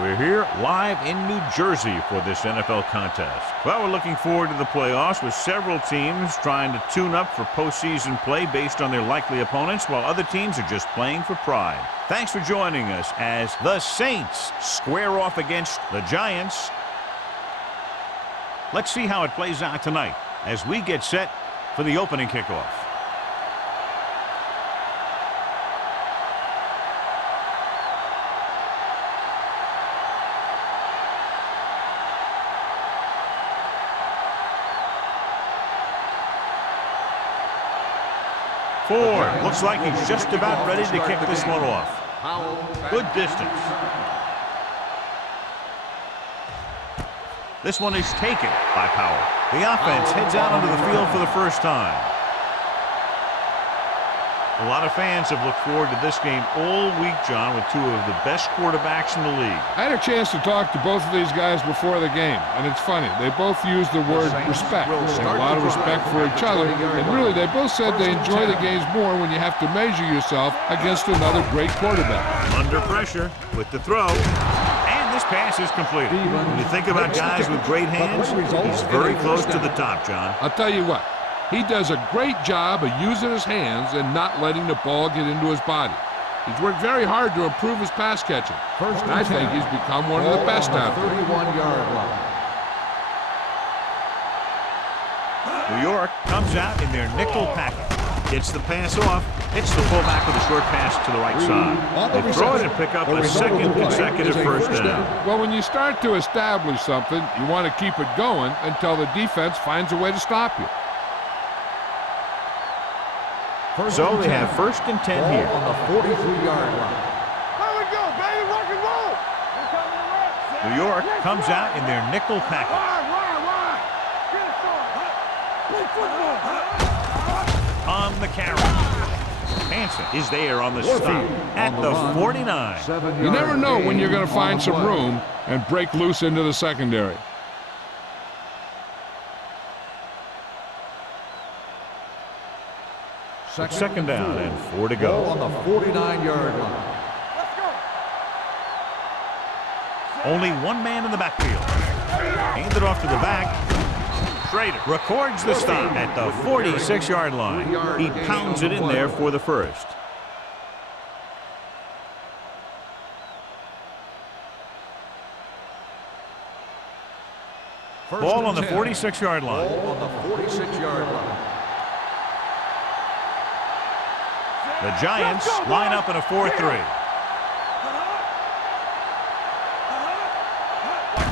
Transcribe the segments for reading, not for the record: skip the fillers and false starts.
We're here live in New Jersey for this NFL contest. Well, we're looking forward to the playoffs with several teams trying to tune up for postseason play based on their likely opponents, while other teams are just playing for pride. Thanks for joining us as the Saints square off against the Giants. Let's see how it plays out tonight as we get set for the opening kickoff. Ford looks like he's just about ready to kick this one off. Good distance. This one is taken by Powell. The offense heads out onto the field for the first time. A lot of fans have looked forward to this game all week, John, with two of the best quarterbacks in the league. I had a chance to talk to both of these guys before the game, and it's funny. They both use the word respect. They have a lot of respect for each other, and really they both said they enjoy the games more when you have to measure yourself against another great quarterback. Under pressure with the throw. This pass is completed. When you think about guys with great hands, he's very close to the top, John. I'll tell you what, he does a great job of using his hands and not letting the ball get into his body. He's worked very hard to improve his pass catching. And I think he's become one of the best out there. 31-yard New line. York comes out in their nickel package. Gets the pass off, hits the fullback with a short pass to the right side. They throw it and pick up a second consecutive first down. Well, when you start to establish something, you want to keep it going until the defense finds a way to stop you. So they have first and 10 here. On the 43-yard line. There we go, baby, rock and roll. New York comes out in their nickel package. Wide. Get it started. Play football. On the carry. Hansen is there on the stop at the 49. You never know when you're going to find some room and break loose into the secondary. Second down and 4 to go. On the 49-yard line. Let's go. Only one man in the backfield. Handed off to the back. Schrader records the stop at the 46-yard line. He pounds it in there for the first. Ball on the 46-yard line. Ball on the 46-yard line. The Giants line up in a 4-3.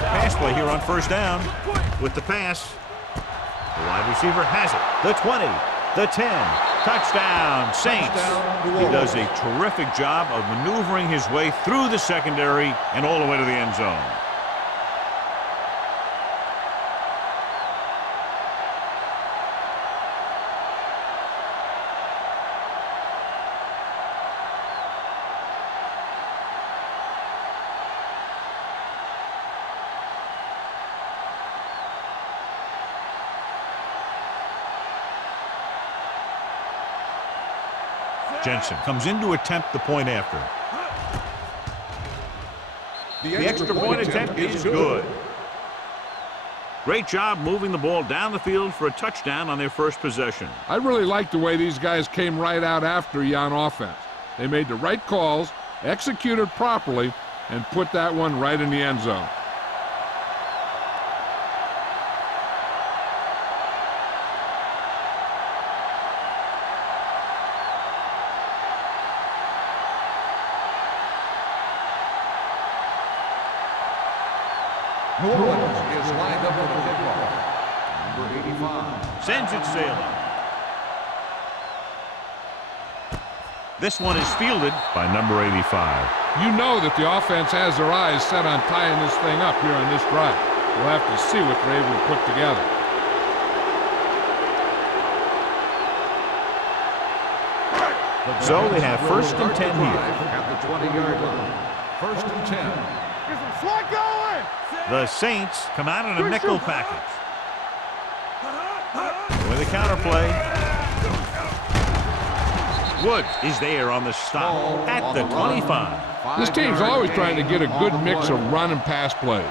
Pass play here on first down. With the pass, the wide receiver has it. The 20, the 10, touchdown, Saints. He does a terrific job of maneuvering his way through the secondary and all the way to the end zone. Jensen comes in to attempt the point after. The extra point attempt is good. Great job moving the ball down the field for a touchdown on their first possession. I really like the way these guys came right out after you on offense. They made the right calls, executed properly, and put that one right in the end zone. New Orleans is lined up for the kickoff. Number 85. Sends it sailing. This one is fielded by number 85. You know that the offense has their eyes set on tying this thing up here on this drive. We'll have to see what they're able to put together. So they have first and 10 here. At the 20-yard line. First and 10. Get some slot going. The Saints come out in a nickel package. With a counter play. Woods is there on the stop at the 25. This team's always trying to get a good mix of run and pass plays.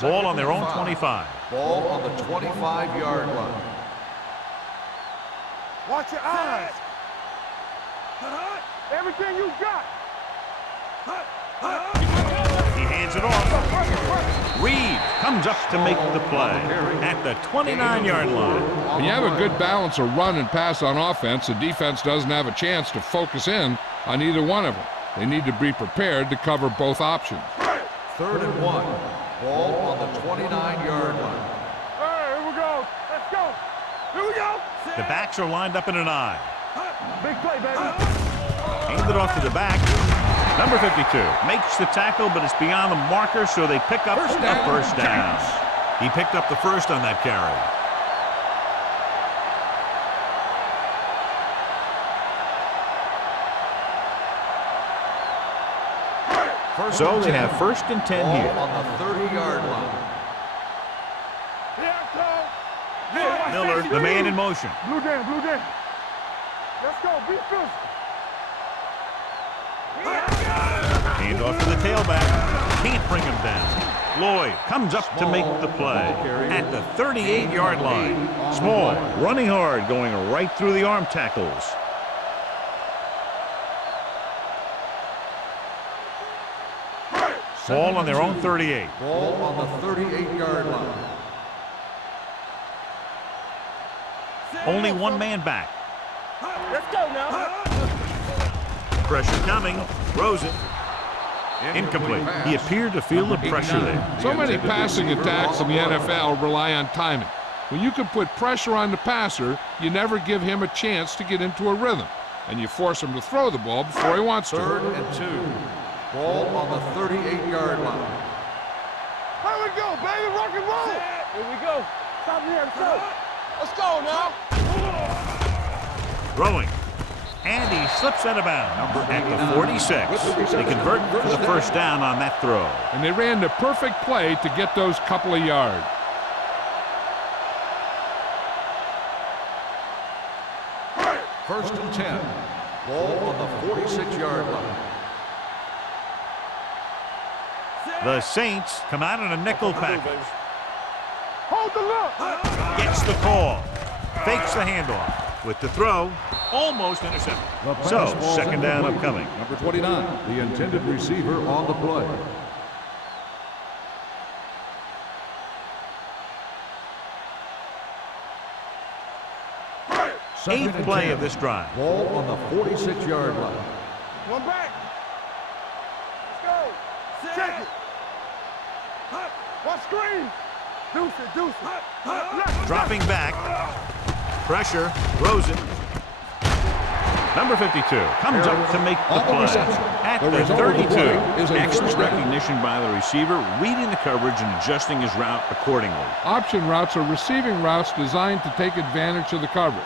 Ball on their own 25. Ball on the 25-yard line. Watch your eyes. Everything you got. He hands it off. Reed comes up to make the play at the 29-yard line. When you have a good balance of run and pass on offense, the defense doesn't have a chance to focus in on either one of them. They need to be prepared to cover both options. 3rd and 1. Ball on the 29-yard line. Hey, here we go. Let's go. Here we go. The backs are lined up in an I. Big play, baby. Handed off to the back. Number 52 makes the tackle, but it's beyond the marker, so they pick up a first down. He picked up the first on that carry. So they have 1st and 10 here. On the 30-yard line. Miller, the man in motion. Blue down, blue down. Let's go. Be physical. Hand off to the tailback. Can't bring him down. Lloyd comes up to make the play at the 38-yard line. Small, running hard, going right through the arm tackles. Ball on their own 38. Ball on the 38-yard line. Only one man back. Let's go now. Pressure coming. Throws it. Incomplete. He appeared to feel the pressure there. So many passing attacks in the NFL rely on timing. When you can put pressure on the passer, you never give him a chance to get into a rhythm, and you force him to throw the ball before he wants to. 3rd and 2. Ball on the 38-yard line. Here we go, baby. Rock and roll. Here we go. Stop here. Let's go. Let's go now. Throwing. And he slips out of bounds at the 46. They convert for the first down on that throw. And they ran the perfect play to get those couple of yards. First and 10. Ball on the 46-yard line. The Saints come out in a nickel package. Hold the look. Gets the call. Fakes the handoff. With the throw, almost intercepted. So, second down upcoming. Number 29, the intended receiver on the play. Eighth play of this drive. Ball on the 46-yard line. One back. Let's go. Check it. One screen. Deuce it, deuce it. Dropping back. Pressure. Throws it. Number 52 comes up to make the play at the 32. Excellent recognition by the receiver, reading the coverage and adjusting his route accordingly. Option routes are receiving routes designed to take advantage of the coverage.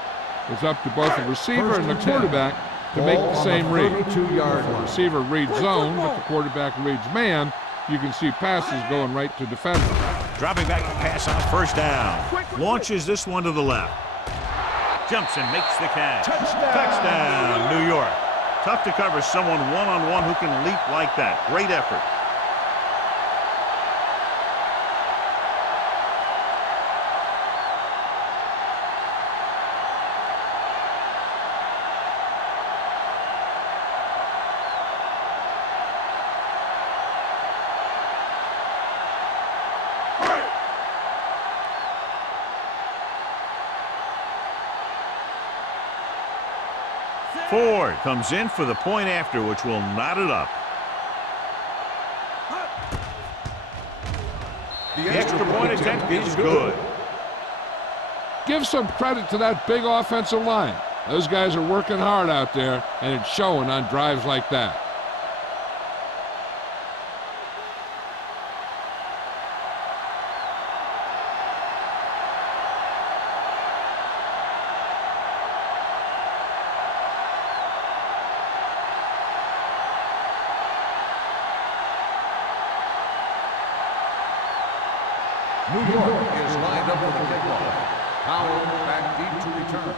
It's up to both the receiver and the quarterback to make the same read. If the receiver reads zone, but the quarterback reads man, you can see passes going right to defenders. Dropping back to pass on first down. Launches this one to the left. Jumps and makes the catch. Touchdown, New York. Tough to cover someone one-on-one who can leap like that. Great effort. Ford comes in for the point after, which will knot it up. The extra point attempt is good. Give some credit to that big offensive line. Those guys are working hard out there, and it's showing on drives like that. New York is lined up for the kickoff. Howard back deep to return.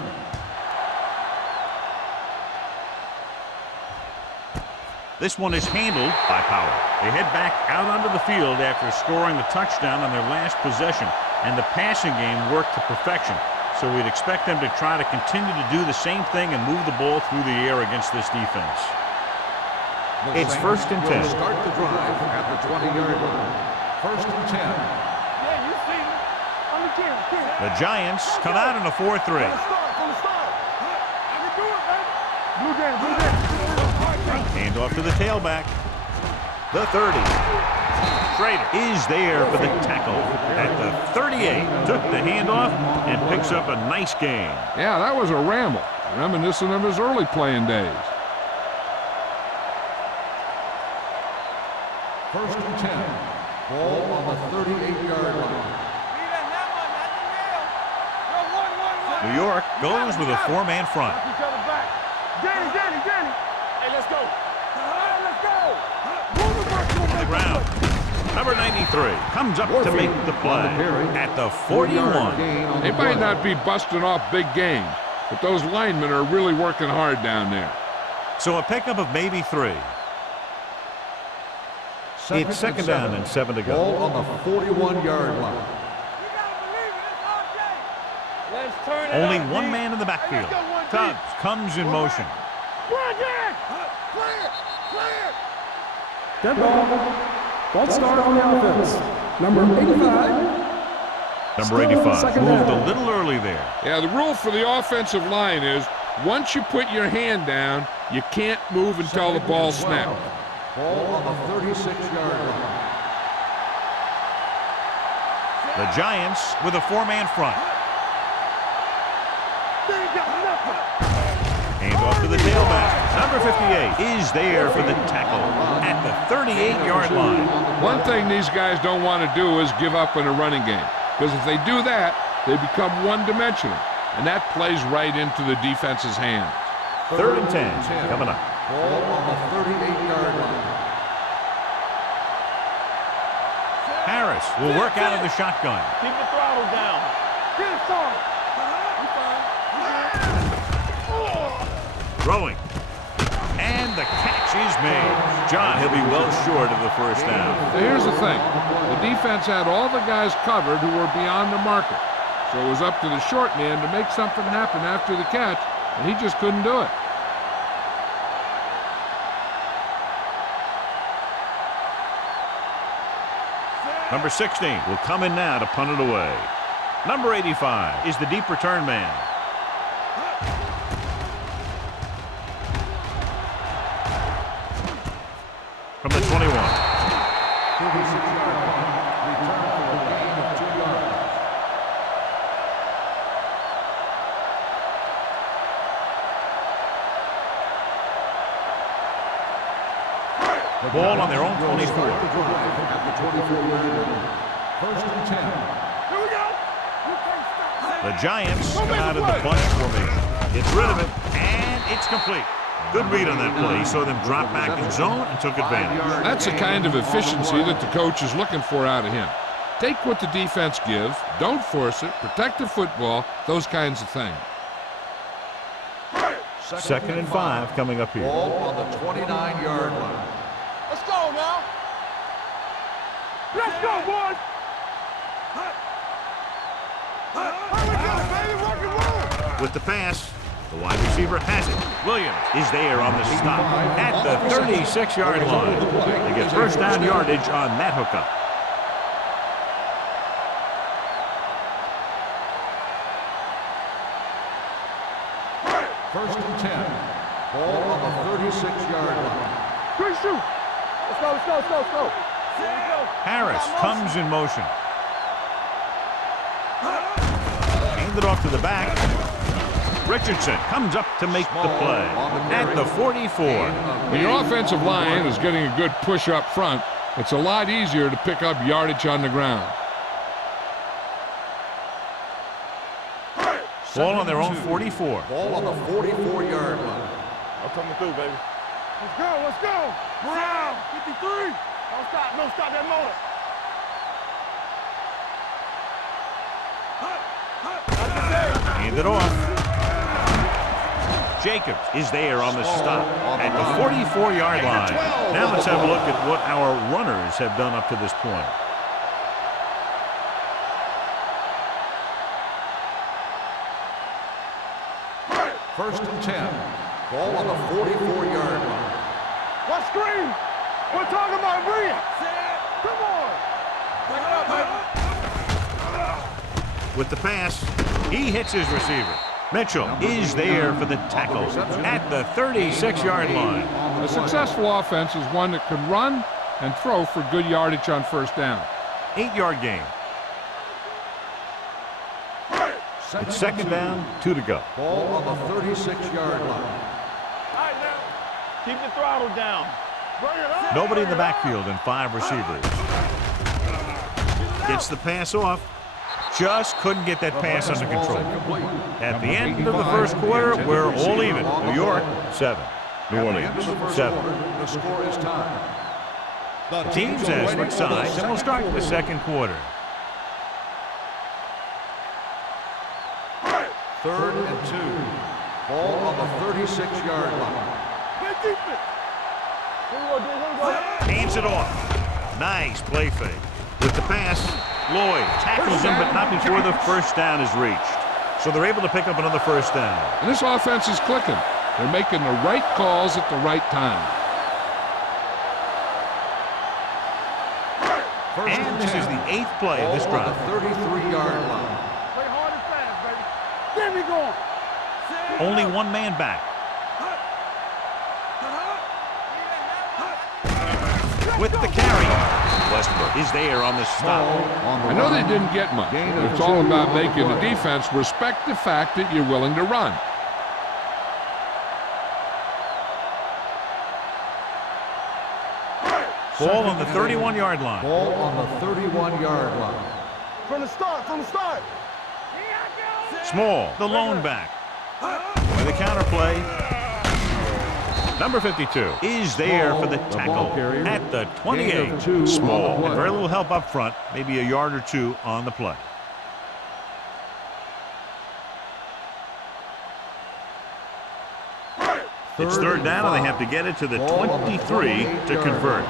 This one is handled by Power. They head back out onto the field after scoring the touchdown on their last possession, and the passing game worked to perfection. So we'd expect them to try to continue to do the same thing and move the ball through the air against this defense. It's 1st and 10. Start the drive at the 20-yard line. 1st and 10. Yeah, you see me. I'm the king. The Giants come out in a 4-3. From the start. I can do it, man. Blue game. Hand off to the tailback. The 30. Schrader is there for the tackle at the 38. Took the handoff and picks up a nice gain. Yeah, that was a ramble, reminiscent of his early playing days. 1st and 10. Ball on the 38-yard line. New York goes with a 4-man front. Danny. Hey, let's go. Let's go. On the ground. Number 93 comes up to make the play at the 41. They might not be busting off big games, but those linemen are really working hard down there. So a pickup of maybe 3. It's 2nd down and 7 to go. Ball on the 41-yard line. Let's turn it Only up, one D. man in the backfield. Hey, let's go, one Tubbs comes in motion. Dead ball. False start on the offense. Number 85. Number 85 moved a little early there. Yeah, the rule for the offensive line is once you put your hand down, you can't move until the ball snapped. Ball on the 36-yard line. The Giants with a 4-man front. Hand off to the tailback. Number 58 is there for the tackle at the 38-yard line. One thing these guys don't want to do is give up in a running game, because if they do that, they become one-dimensional, and that plays right into the defense's hands. 3rd and 10 coming up. Ball on the 38-yard line. Harris will work out of the shotgun. Keep the throttle down. Get it, Sarge. Throwing. And the catch is made. John, he'll be well short of the 1st down. Now, here's the thing. The defense had all the guys covered who were beyond the marker. So it was up to the short man to make something happen after the catch, and he just couldn't do it. Number 16 will come in now to punt it away. Number 85 is the deep return man. From the 21. 36-yard line. Return for a gain of 2 yards. The ball on their own 24. Start the drive at the 24-yard line. 1st and 10. Here we go. You can't stop. The Giants come out in the bunch formation. Gets rid of it, and it's complete. Good read on that play. He saw them drop back in zone and took advantage. That's the kind of efficiency that the coach is looking for out of him. Take what the defense gives, don't force it, protect the football, those kinds of things. 2nd and 5 coming up here. Ball on the 29-yard line. Let's go now. Let's go, boys. Here we go, baby. Rock and roll. With the pass, the wide receiver has it. Williams is there on the stop at the 36-yard line. They get 1st down yardage on that hookup. First and 10. Ball on the 36-yard line. Quick shoot. Let's go. Here we go. Harris comes in motion. Hand it off to the back. Richardson comes up to make the play at the 44. When your offensive line is getting a good push up front, it's a lot easier to pick up yardage on the ground. Ball on their own 44. Ball on the 44-yard line. I'm coming through, baby. Let's go. Brown, 53. Don't stop that motor. Hand it off. Jacobs is there on the stop at the 44-yard line. Now let's have a look at what our runners have done up to this point. First and 10. Ball on the 44-yard line. What screen? We're talking about bring it. Come on. Bring it up, baby. With the pass, he hits his receiver. Mitchell is there for the tackle at the 36-yard line. A successful offense is one that can run and throw for good yardage on first down. 8-yard gain. It's second down, 2 to go. Ball on the 36-yard line. All right, now. Keep the throttle down. Bring it up. Nobody in the backfield and 5 receivers. Gets the pass off. Just couldn't get that pass under control. At the end of the first quarter, we're all even. New York, 7. New Orleans, 7. The score is tied. The teams as switch sides, and we'll start the second quarter. Third and 2. Ball on the 36-yard line. Get defense. Here we go. Hands it off. Nice play fake. With the pass, Lloyd tackles him, but not before the first down is reached. So they're able to pick up another first down. And this offense is clicking. They're making the right calls at the right time. And this is the 8th play of this drive. On the 33-yard line. Play hard and fast, baby. Get me going. Only one man back. With the carry, Westbrook is there on the stop. I know they didn't get much, but it's all about making the defense respect the fact that you're willing to run. Ball on the 31-yard line. Ball on the 31-yard line. From the start. Small, the lone back. With a counterplay. Number 52 is there for the tackle at the 28. Small, and very little help up front, maybe a yard or two on the play. It's third down, and they have to get it to the 23 to convert.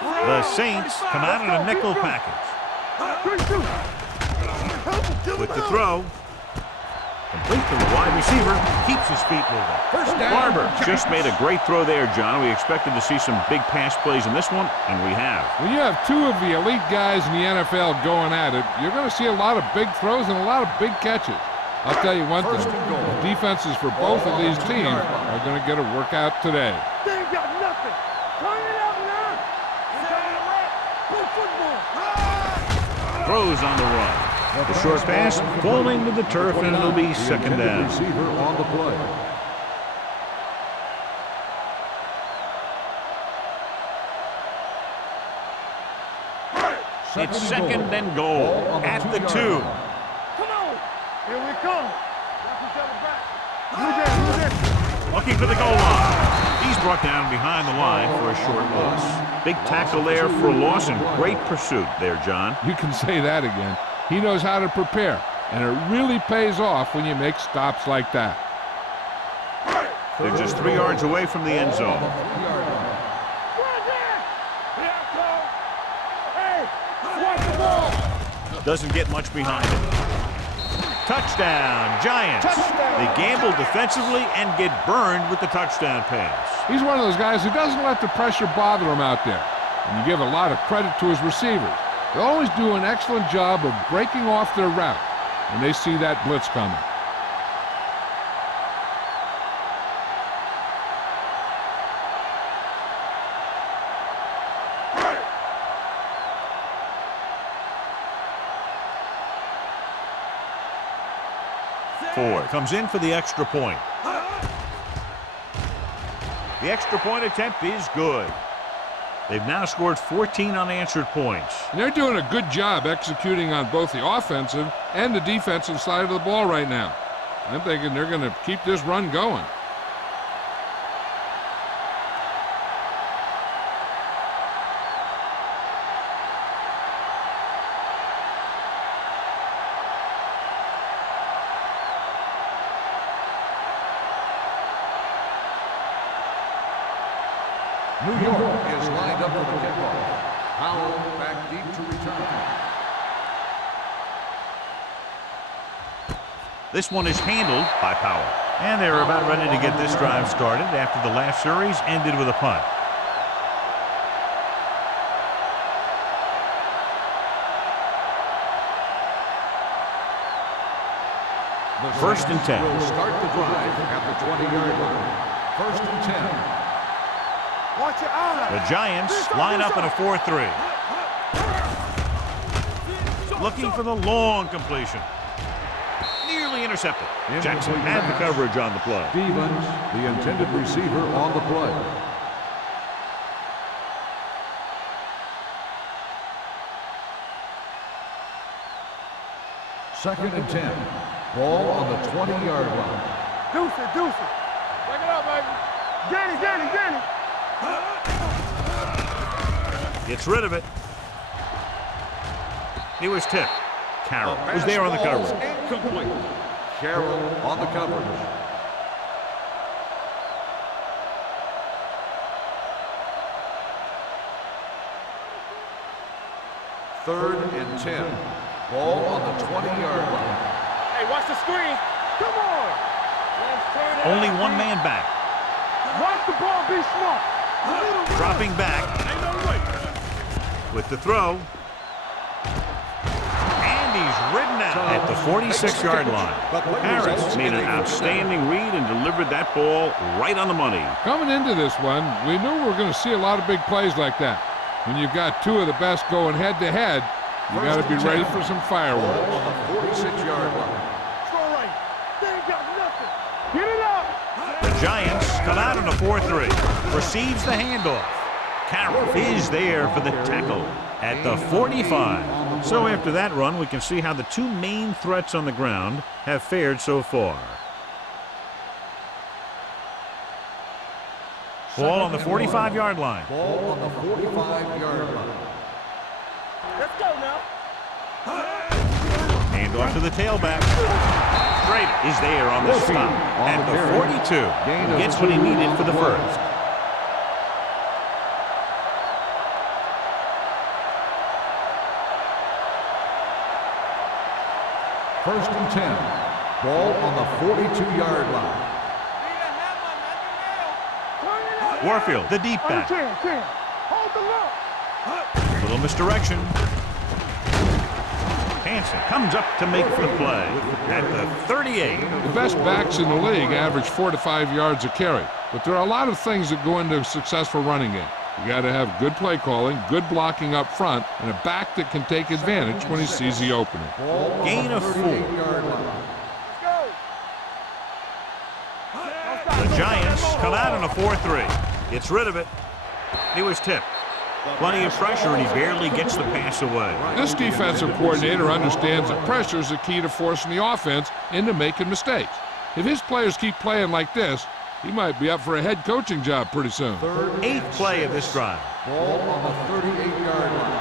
The Saints come out in a nickel package. With the throw. Complete to the wide receiver, keeps his feet moving. First down. Barber just made a great throw there, John. We expected to see some big pass plays in this one, and we have. When you have 2 of the elite guys in the NFL going at it, you're going to see a lot of big throws and a lot of big catches. I'll tell you one thing, the defenses for both of these teams are going to get a workout today. They ain't got nothing. Turn it out now. Play football. Throws on the run. The short pass falling to the turf, and it'll be second down. Receiver on the play. It's second and goal at the 2. Come on. Here we come. Watch each other back. Move there. Looking for the goal line. He's brought down behind the line for a short loss. Big tackle there for a loss and great pursuit there, John. You can say that again. He knows how to prepare, and it really pays off when you make stops like that. They're just 3 yards away from the end zone. Hey, watch the ball. Doesn't get much behind it. Touchdown, Giants. They gamble defensively and get burned with the touchdown pass. He's one of those guys who doesn't let the pressure bother him out there, and you give a lot of credit to his receivers. They always do an excellent job of breaking off their route when they see that blitz coming. Ford comes in for the extra point. The extra point attempt is good. They've now scored 14 unanswered points. And they're doing a good job executing on both the offensive and the defensive side of the ball right now. I'm thinking they're going to keep this run going. New York is lined up for the kickoff. Howell back deep to return. This one is handled by Powell. And they're about ready to get this drive started after the last series ended with a punt. First and 10. Will start the drive at the 20-yard line. First and 10. Watch your eyes. The Giants line up in a 4-3. Looking for the long completion. Nearly intercepted. Jackson had the coverage on the play. Stevens, the intended receiver, on the play. Second and 10. Ball on the 20-yard line. Deuce it, deuce it. Take it up, baby. Danny, Danny, Danny. Gets rid of it. He was tipped. Carroll was there on the coverage. Incomplete. Carroll on the coverage. Third and 10. Ball on the 20-yard line. Hey, watch the screen. Come on. Only one man back. Watch the ball, be smart. Dropping back. With the throw. And he's ridden out at the 46-yard line. Harris made an outstanding read and delivered that ball right on the money. Coming into this one, we knew we were going to see a lot of big plays like that. When you've got two of the best going head-to-head, you got to be ready for some fireworks. Ball on the 46-yard line. Throw right. They ain't got nothing. Get it up. The Giants come out on a 4-3. Receives the handoff. Carroll is there for the tackle at the 45. So after that run, we can see how the two main threats on the ground have fared so far. Ball on the 45-yard line. Ball on the 45-yard line. Let's go now. Hand off to the tailback. Strader is there on the stop at the 42. Gets what he needed for the first. First and 10. Ball on the 42-yard line. Warfield, the deep back. Hold the look. Little misdirection. Hansen comes up to make the play at the 38. The best backs in the league average 4 to 5 yards a carry, but there are a lot of things that go into a successful running game. You got to have good play calling, good blocking up front, and a back that can take advantage when he sees the opening. Gain of 4. The Giants come out on a 4-3. Gets rid of it. He was tipped. Plenty of pressure, and he barely gets the pass away. This defensive coordinator understands that pressure is the key to forcing the offense into making mistakes. If his players keep playing like this, he might be up for a head coaching job pretty soon. 8th play of this drive. Ball on the 38-yard line.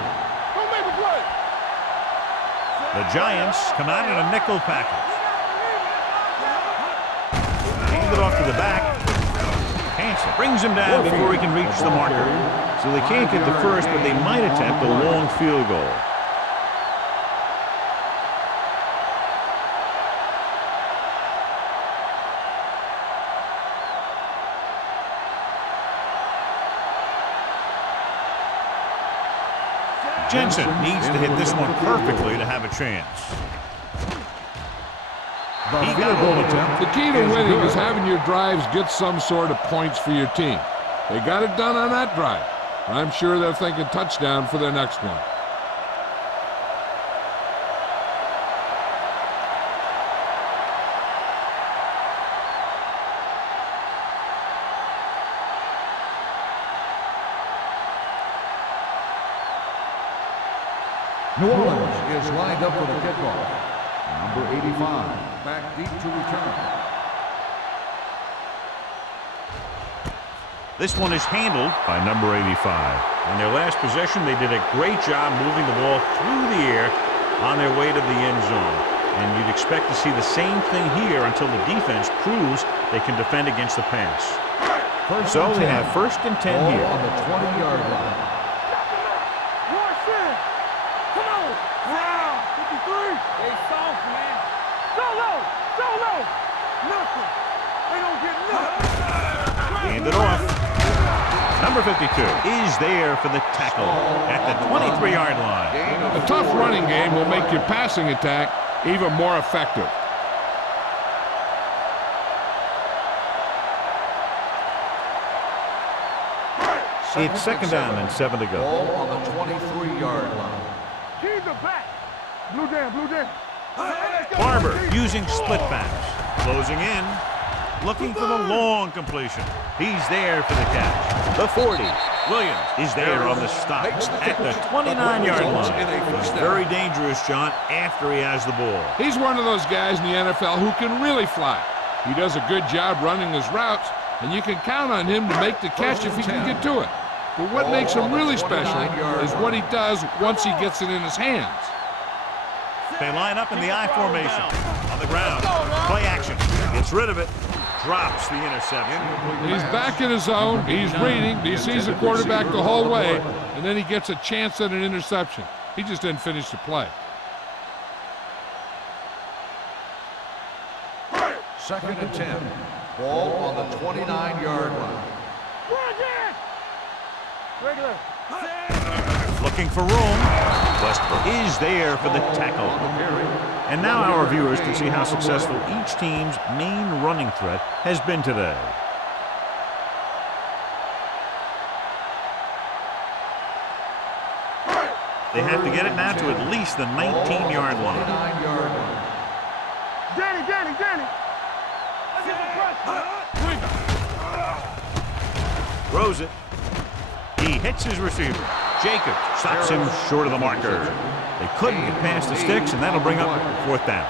Don't make a play. The Giants come out in a nickel package. Hand it off to the back. Hansen brings him down before he can reach the marker. So they can't get the first, but they might attempt a long field goal. Jensen needs to hit this one perfectly to have a chance. He got hold of it. The key to winning is having your drives get some sort of points for your team. They got it done on that drive. I'm sure they're thinking touchdown for their next one. New Orleans is lined up for the kickoff. Number 85, back deep to return. This one is handled by number 85. On their last possession, they did a great job moving the ball through the air on their way to the end zone. And you'd expect to see the same thing here until the defense proves they can defend against the pass. So they have 1st and 10 Ball here. on the 20-yard line. Come on. Wow. 53. They soft, man. Solo. Nothing. They don't get nothing. Hand it off. Number 52 is there for the tackle at the 23-yard line. A tough running game will make your passing attack even more effective. It's 2nd down and 7 to go. Ball on the 23-yard line. Keep the back. Blue down. Barber using split backs. Closing in. Looking for the long completion. He's there for the catch. The 40. Williams is there on the stop at the 29-yard line. He's very dangerous, John, after he has the ball. He's one of those guys in the NFL who can really fly. He does a good job running his routes, and you can count on him to make the catch if he can get to it. But what makes him really special is what he does once he gets it in his hands. They line up in the I formation. On the ground. Play action. Gets rid of it. Drops the interception. He's back in his zone. He's reading. He sees the quarterback the whole way, and then he gets a chance at an interception. He just didn't finish the play. 2nd and 10. Ball on the 29-yard line. Regular. Looking for room. Westbrook is there for the tackle. And now our viewers can see how successful each team's main running threat has been today. They have to get it now to at least the 19-yard line. Danny. Throws it. He hits his receiver. Jacobs stops him short of the marker. They couldn't get past the sticks, and that'll bring up 4th down.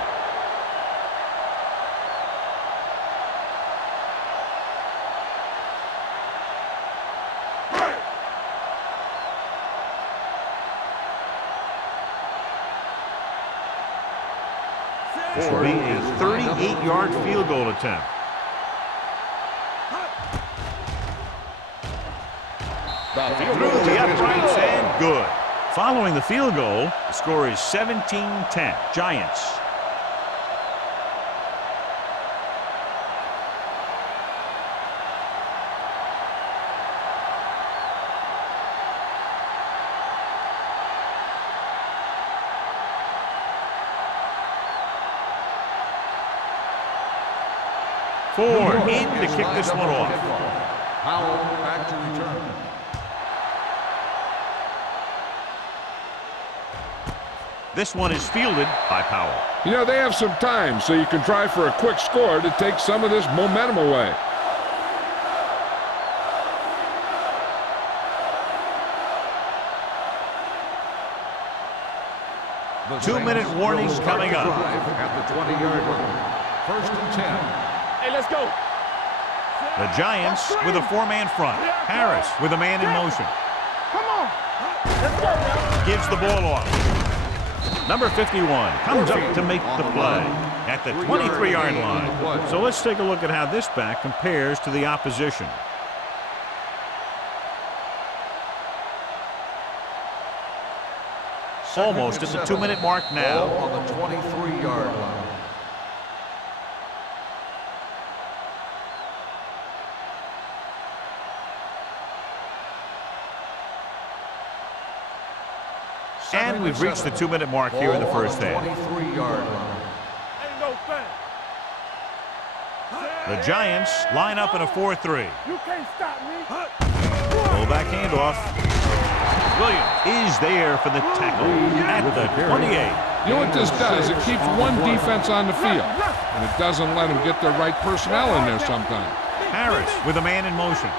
This will be a 38-yard field goal attempt. Through the uprights and good. Following the field goal, the score is 17-10. Giants. Ford in to kick this one off. Powell back to return. This one is fielded by Powell. You know, they have some time, so you can try for a quick score to take some of this momentum away. The 2-minute warning coming up. At the 20-yard line. 1st and 10. Hey, let's go. The Giants with a 4-man front. Harris with a man in motion. Come on. Let's go now. Gives the ball off. Number 51 comes up to make the play at the 23-yard line. So let's take a look at how this back compares to the opposition. Almost at the 2-minute mark now. Ball on the 23-yard line. And we've reached the 2-minute mark here in the first half. 23-yard line. Ain't no thing. The Giants line up in a 4-3. You can't stop me. Fullback handoff. Williams is there for the tackle at the 28. You know what this does? It keeps one defense on the field, and it doesn't let them get the right personnel in there sometimes. Harris with a man in motion.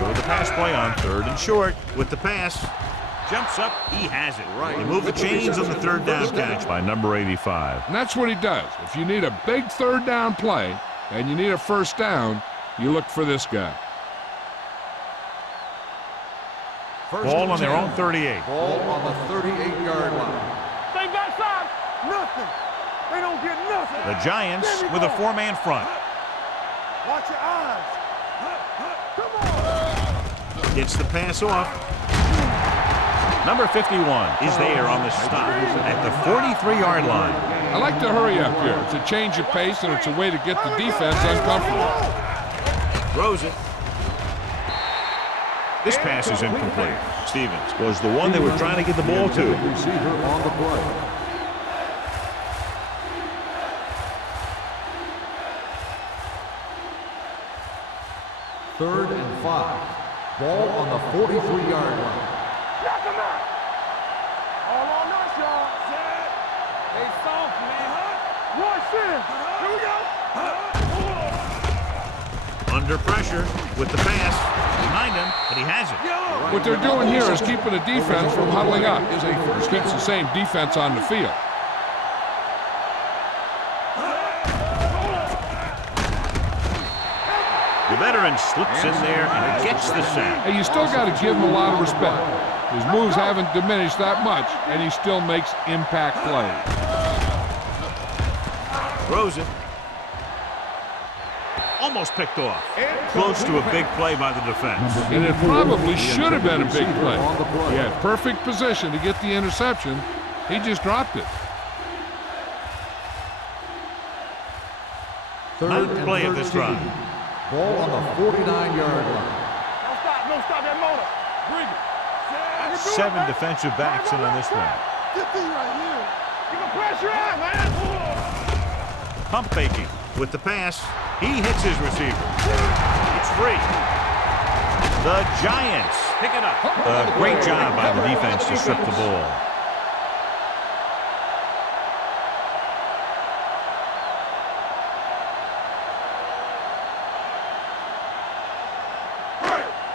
Go to the pass play on 3rd and short with the pass. Jumps up, he has it. They move the chains on the 3rd down catch by number 85. And that's what he does. If you need a big 3rd down play and you need a 1st down, you look for this guy. Ball on their own 38. Ball on the 38-yard line. Stay backside. Nothing. They don't get nothing. The Giants with a 4-man front. Watch your eyes. Come on. Gets the pass off. Number 51 is there on the stop at the 43-yard line. I like to hurry up here. It's a change of pace, and it's a way to get the defense uncomfortable. Throws it. This pass is incomplete. Stevens was the one they were trying to get the ball to. Receiver on the play. Third and 5. Ball on the 43-yard line. Knock him out. All on us, y'all. Stay soft, man. Rush in. Here we go. Under pressure with the pass. Behind him, but he has it. What they're doing here is keeping the defense from huddling up. It keeps the same defense on the field. The veteran slips in there and gets the sack. Hey, you still got to give him a lot of respect. His moves haven't diminished that much, and he still makes impact plays. Throws it. Almost picked off. Close to a big play by the defense. And it probably should have been a big play. He had perfect position to get the interception. He just dropped it. Ninth play of this drive. Ball on the 49-yard line. Don't stop that motor. Bring it. I can do it, 7 man. defensive backs in on this one. Get these right here. Give him pressure out, man. Pump faking with the pass. He hits his receiver. It's free. The Giants pick it up. A great job by the defense to strip the ball.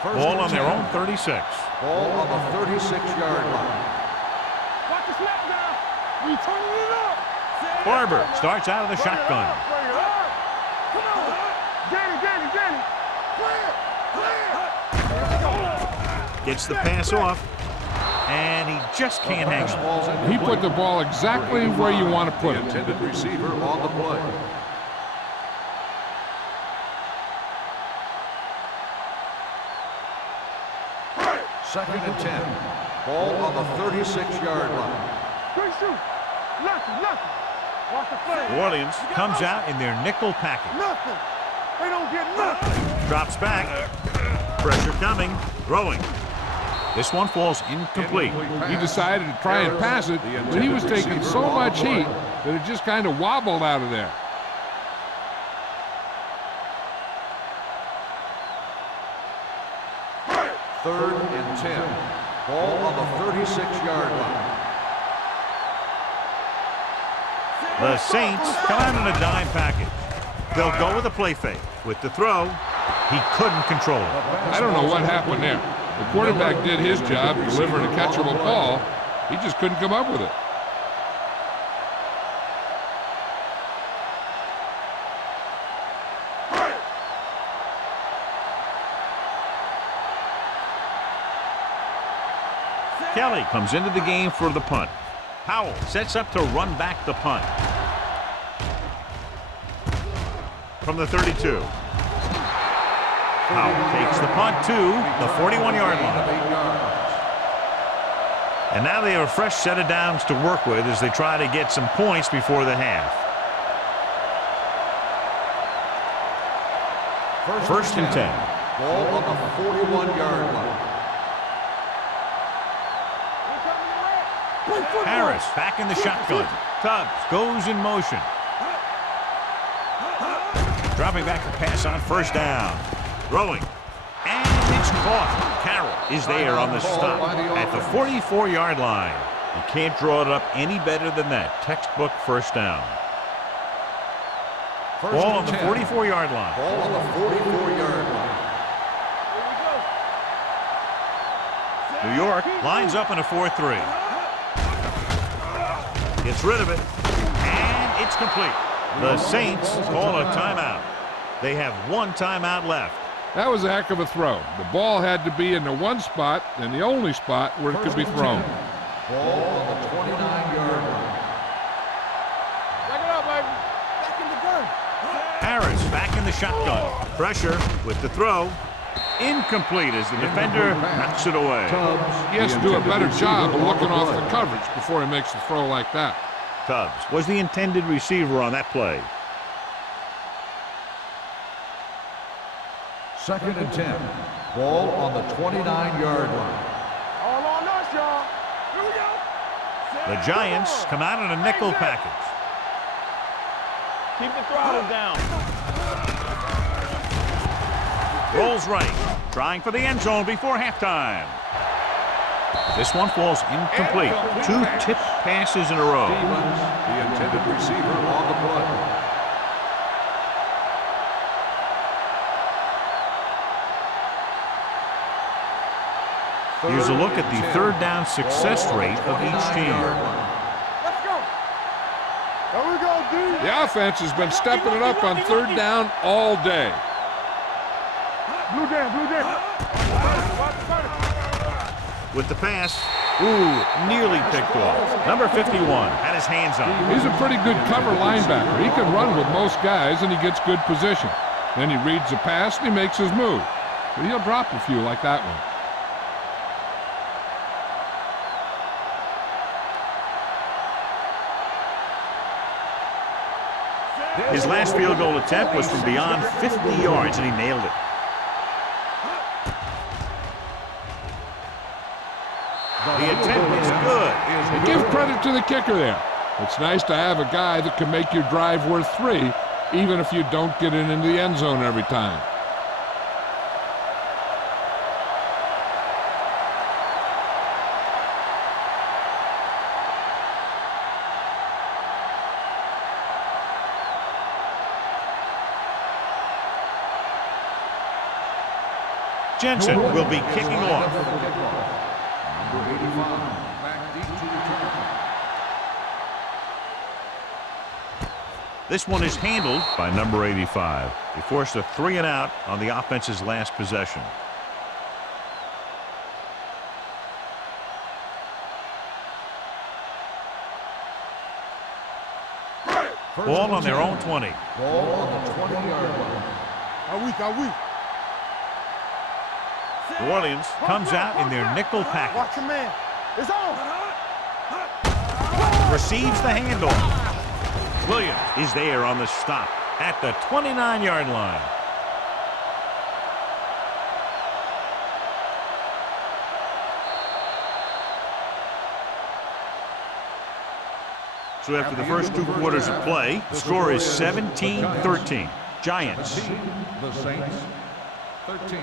Ball on their own 36. Ball on the 36-yard line. Watch the snap now. We turning it up. Barber starts out of the shotgun. Bring it up. Come on. Danny. Clear. Gets the pass off. And he just can't hang on. He put the ball exactly where you want to put it. Intended receiver on the play. Second and 10. Ball on the 36-yard line. Great shoot. Nothing. Watch the play. New Orleans comes out in their nickel package. Nothing. They don't get nothing. Drops back. Pressure coming. Throwing. This one falls incomplete. He decided to try and pass it, but he was taking so much heat that it just kind of wobbled out of there. Third and 10. Ball on the 36-yard line. The Saints come out in a dime package. They'll go with a play fake. With the throw, he couldn't control it. I don't know what happened there. The quarterback did his job, delivering a catchable ball. He just couldn't come up with it. Kelly comes into the game for the punt. Powell sets up to run back the punt. From the 32. Powell takes the punt to the 41-yard line. And now they have a fresh set of downs to work with as they try to get some points before the half. First and 10. Ball on the 41-yard line. Harris back in the shotgun. Tubbs goes in motion. Dropping back the pass on first down. Throwing. And it's caught. Carroll is there on the stop at the 44-yard line. You can't draw it up any better than that. Textbook first down. Ball on the 44-yard line. Ball on the 44-yard line. New York lines up in a 4-3. Gets rid of it, and it's complete. The Saints call a timeout. They have one timeout left. That was a heck of a throw. The ball had to be in the one spot and the only spot where it could be thrown. Ball on the 29-yard line. Back it up, baby. Back in the gun. Harris starts back in the shotgun. Pressure with the throw. Incomplete as the defender knocks it away. He has to do a better job of looking off the coverage before he makes a throw like that. Tubbs was the intended receiver on that play. 2nd and 10. Ball on the 29-yard line. All on us, y'all. Here we go. The Giants come out in a nickel package. Keep the throttle down. Rolls right, trying for the end zone before halftime. This one falls incomplete. 2 tipped passes in a row. Stevens, the intended receiver on the play. Here's a look at the 3rd down success rate of each team. Let's go. There we go, D. The offense has been stepping it up on 3rd down all day. Blue down, blue down. With the pass, nearly picked off. Number 51 had his hands on it. He's a pretty good cover linebacker. He can run with most guys, and he gets good position. Then he reads the pass, and he makes his move. But he'll drop a few like that one. His last field goal attempt was from beyond 50 yards, and he nailed it. The attempt is good. Give credit to the kicker there. It's nice to have a guy that can make your drive worth 3, even if you don't get it into the end zone every time. Jensen will be kicking off. Number 85, back deep to return. This one is handled by number 85. He forced a 3 and out on the offense's last possession. Ball on their own 20. Ball on the 20-yard line. Are we? New Orleans comes out in their nickel package. Watch your man. It's on. Receives the handoff. Williams is there on the stop at the 29-yard line. So after the first 2 quarters of play, the score is 17-13. Giants. The Saints, 13.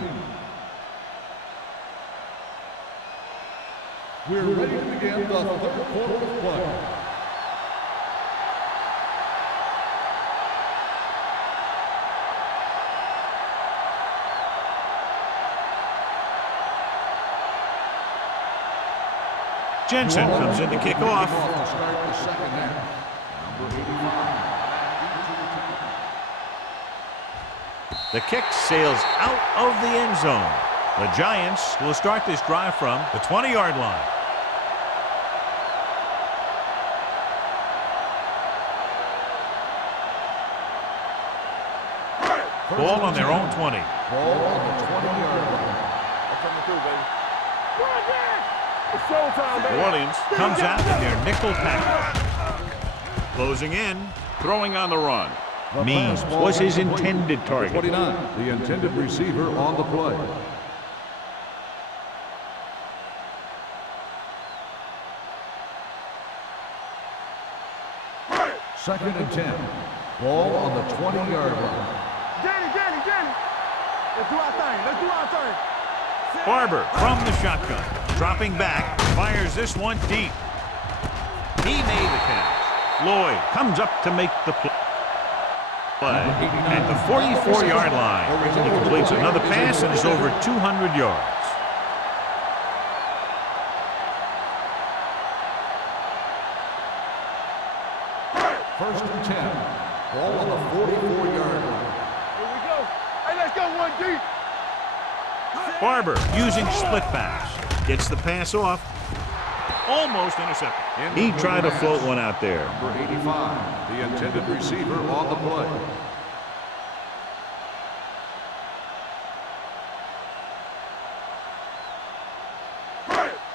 We're ready to begin the 3rd quarter of play. Jensen comes in to kick off. To start the 2nd half. Number 85. The kick sails out of the end zone. The Giants will start this drive from the 20-yard line. Ball on their own 20. Ball on the 20-yard line. Coming through, baby. It's showtime, baby. New Orleans comes out in their nickel package. Closing in, throwing on the run. Means was his intended target. 29, the intended receiver on the play. Second and 10. Ball on the 20-yard line. Jenny. Let's do our thing. Barber from the shotgun. Dropping back, fires this one deep. He made the catch. Lloyd comes up to make the play. At the 44-yard line, he completes another pass and is over 200 yards. First and 10. Ball on the 44-yard line. Here we go. Hey, let's go, 1D. Barber using split pass. Gets the pass off. Almost intercepted. He tried to float one out there. Number 85, the intended receiver on the play.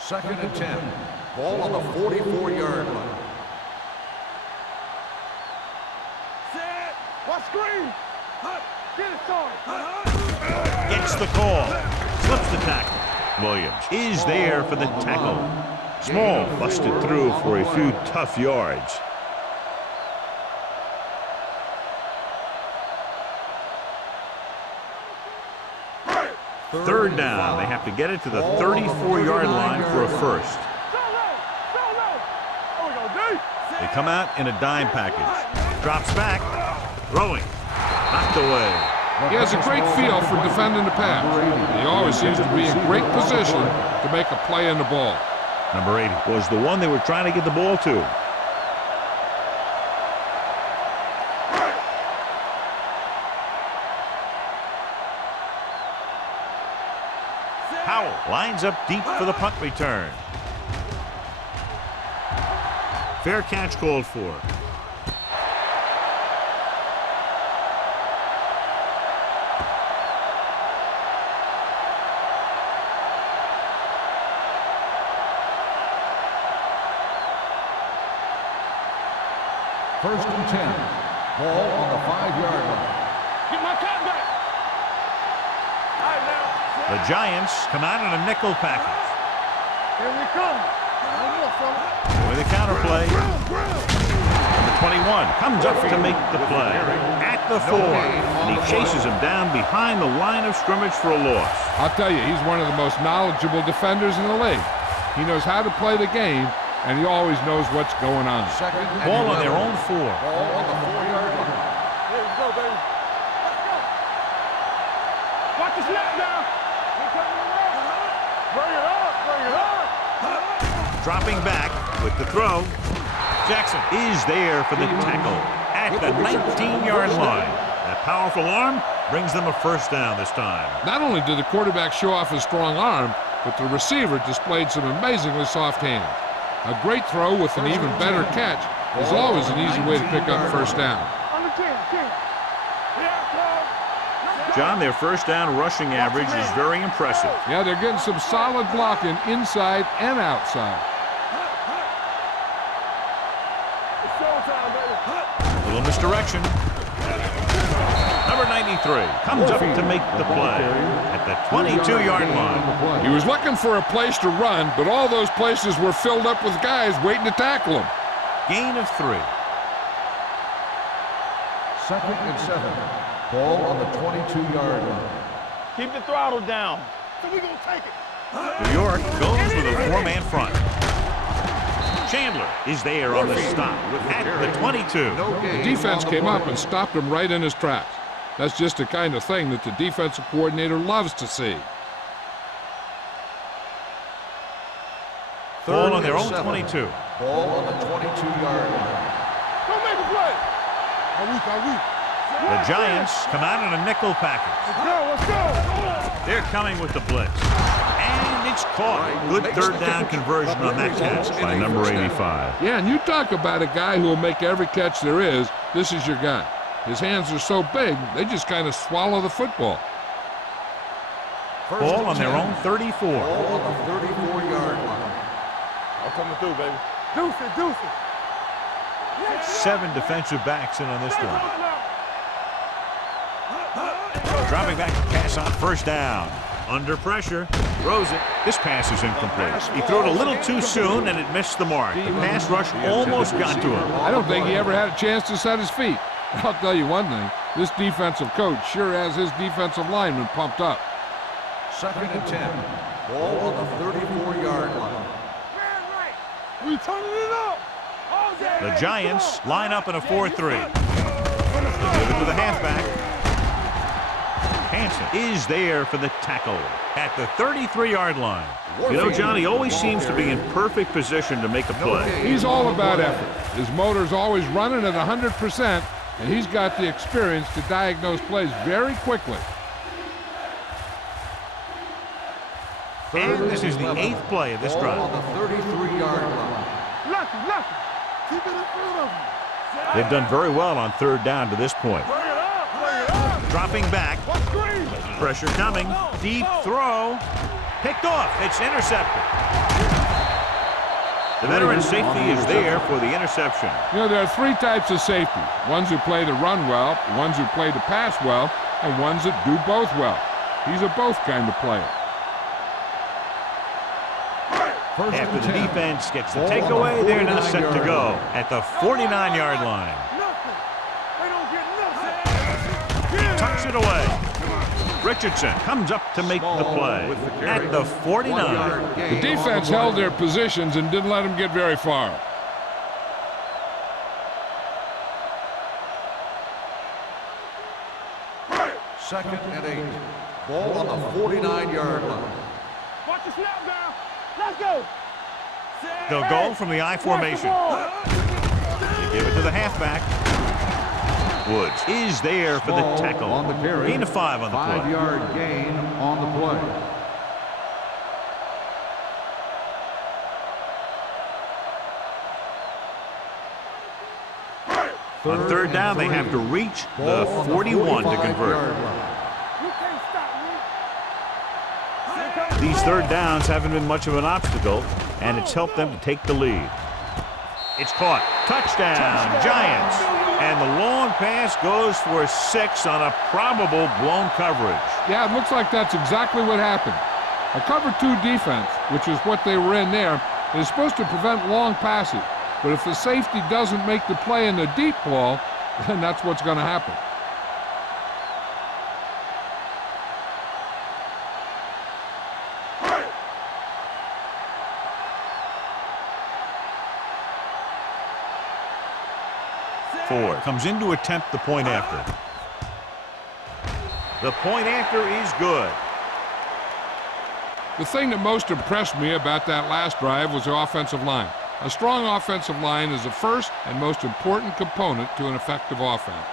2nd and 10. Ball on the 44-yard line. Set. What screen? Get it started. Gets the call. Slips the tackle. Williams is there for the tackle. Small busted through for a few tough yards. Third down. They have to get it to the 34-yard line for a first. They come out in a dime package. Drops back. Throwing. Knocked away. He has a great feel for defending the pass. He always seems to be in great position to make a play in the ball. Number 80 was the one they were trying to get the ball to. Howell lines up deep for the punt return. Fair catch called for. First and 10. Ball on the 5-yard line. Get my cut back. All right, now. The Giants come out in a nickel package. Here we come. One more, fella. With a counter play. Number 21 comes up to make the play. At the 4. And he chases him down behind the line of scrimmage for a loss. I'll tell you, he's one of the most knowledgeable defenders in the league. He knows how to play the game, and he always knows what's going on. Ball on their own 4. Ball on the 4-yard line. Here we go, baby. Let's go. Watch the snap now. Bring it up, bring it up. Dropping back with the throw. Jackson is there for the tackle at the 19-yard line. That powerful arm brings them a first down this time. Not only did the quarterback show off his strong arm, but the receiver displayed some amazingly soft hands. A great throw with an even better catch is always an easy way to pick up first down. Under 10. John, their first down rushing average is very impressive. Yeah, they're getting some solid blocking inside and outside. It's showtime, baby. Little misdirection. Number 93 comes up to make the play at the 22-yard line. He was looking for a place to run, but all those places were filled up with guys waiting to tackle him. Gain of 3. 2nd and 7. Ball on the 22-yard line. Keep the throttle down. So we gonna take it. New York goes with a 4-man front. Chandler is there on the stop at the 22. The defense came up and stopped him right in his tracks. That's just the kind of thing that the defensive coordinator loves to see. Ball on their own 22. Ball on the 22-yard line. Don't make a play. The Giants come out in a nickel package. Let's go. They're coming with the blitz. And it's caught. Good third down conversion on that catch by number 85. Yeah, and you talk about a guy who will make every catch there is. This is your guy. His hands are so big, they just kind of swallow the football. Ball on their own 34. Ball on the 34-yard line. I'm coming through, baby. Deuce it. 7 defensive backs in on this one. Dropping back to pass on first down. Under pressure, throws it. This pass is incomplete. He threw it a little too soon and it missed the mark. The pass rush almost got to him. I don't think he ever had a chance to set his feet. I'll tell you one thing, this defensive coach sure has his defensive lineman pumped up. 2nd and 10. Ball on the 34-yard line. We turning it up. The Giants line up in a 4-3. They give it to the halfback. Hansen is there for the tackle at the 33-yard line. You know, John, he always seems to be in perfect position to make a play. He's all about effort. His motor's always running at 100%, and he's got the experience to diagnose plays very quickly. And this is the 8th play of this drive. On the 33-yard line. Lucky. Keep it in front of him. They've done very well on third down to this point. Bring it up. Dropping back. Pressure coming. Deep throw. Picked off. It's intercepted. The veteran safety is there for the interception. You know, there are three types of safety. Ones who play to run well, ones who play to pass well, and ones that do both well. He's a both kind of player. After the defense gets the takeaway, they're now set to go at the 49-yard line. He tucks it away. Richardson comes up to make the play at the 49. The defense held their positions and didn't let them get very far. Second and 8. Ball on the 49-yard line. Watch the snap now. Let's go. They'll go from the I formation. They give it to the halfback. Woods is there for the tackle. On the carry. Gain of 5 on the play. 5-yard gain on the play. On third down, they have to reach the 41 to convert. You can't stop me. These third downs haven't been much of an obstacle, and it's helped them to take the lead. It's caught. Touchdown, Giants. And the long pass goes for 6 on a probable blown coverage. Yeah, it looks like that's exactly what happened. A cover 2 defense, which is what they were in there, is supposed to prevent long passes. But if the safety doesn't make the play in the deep ball, then that's what's going to happen. Ford comes in to attempt the point after. The point after is good. The thing that most impressed me about that last drive was the offensive line. A strong offensive line is the first and most important component to an effective offense.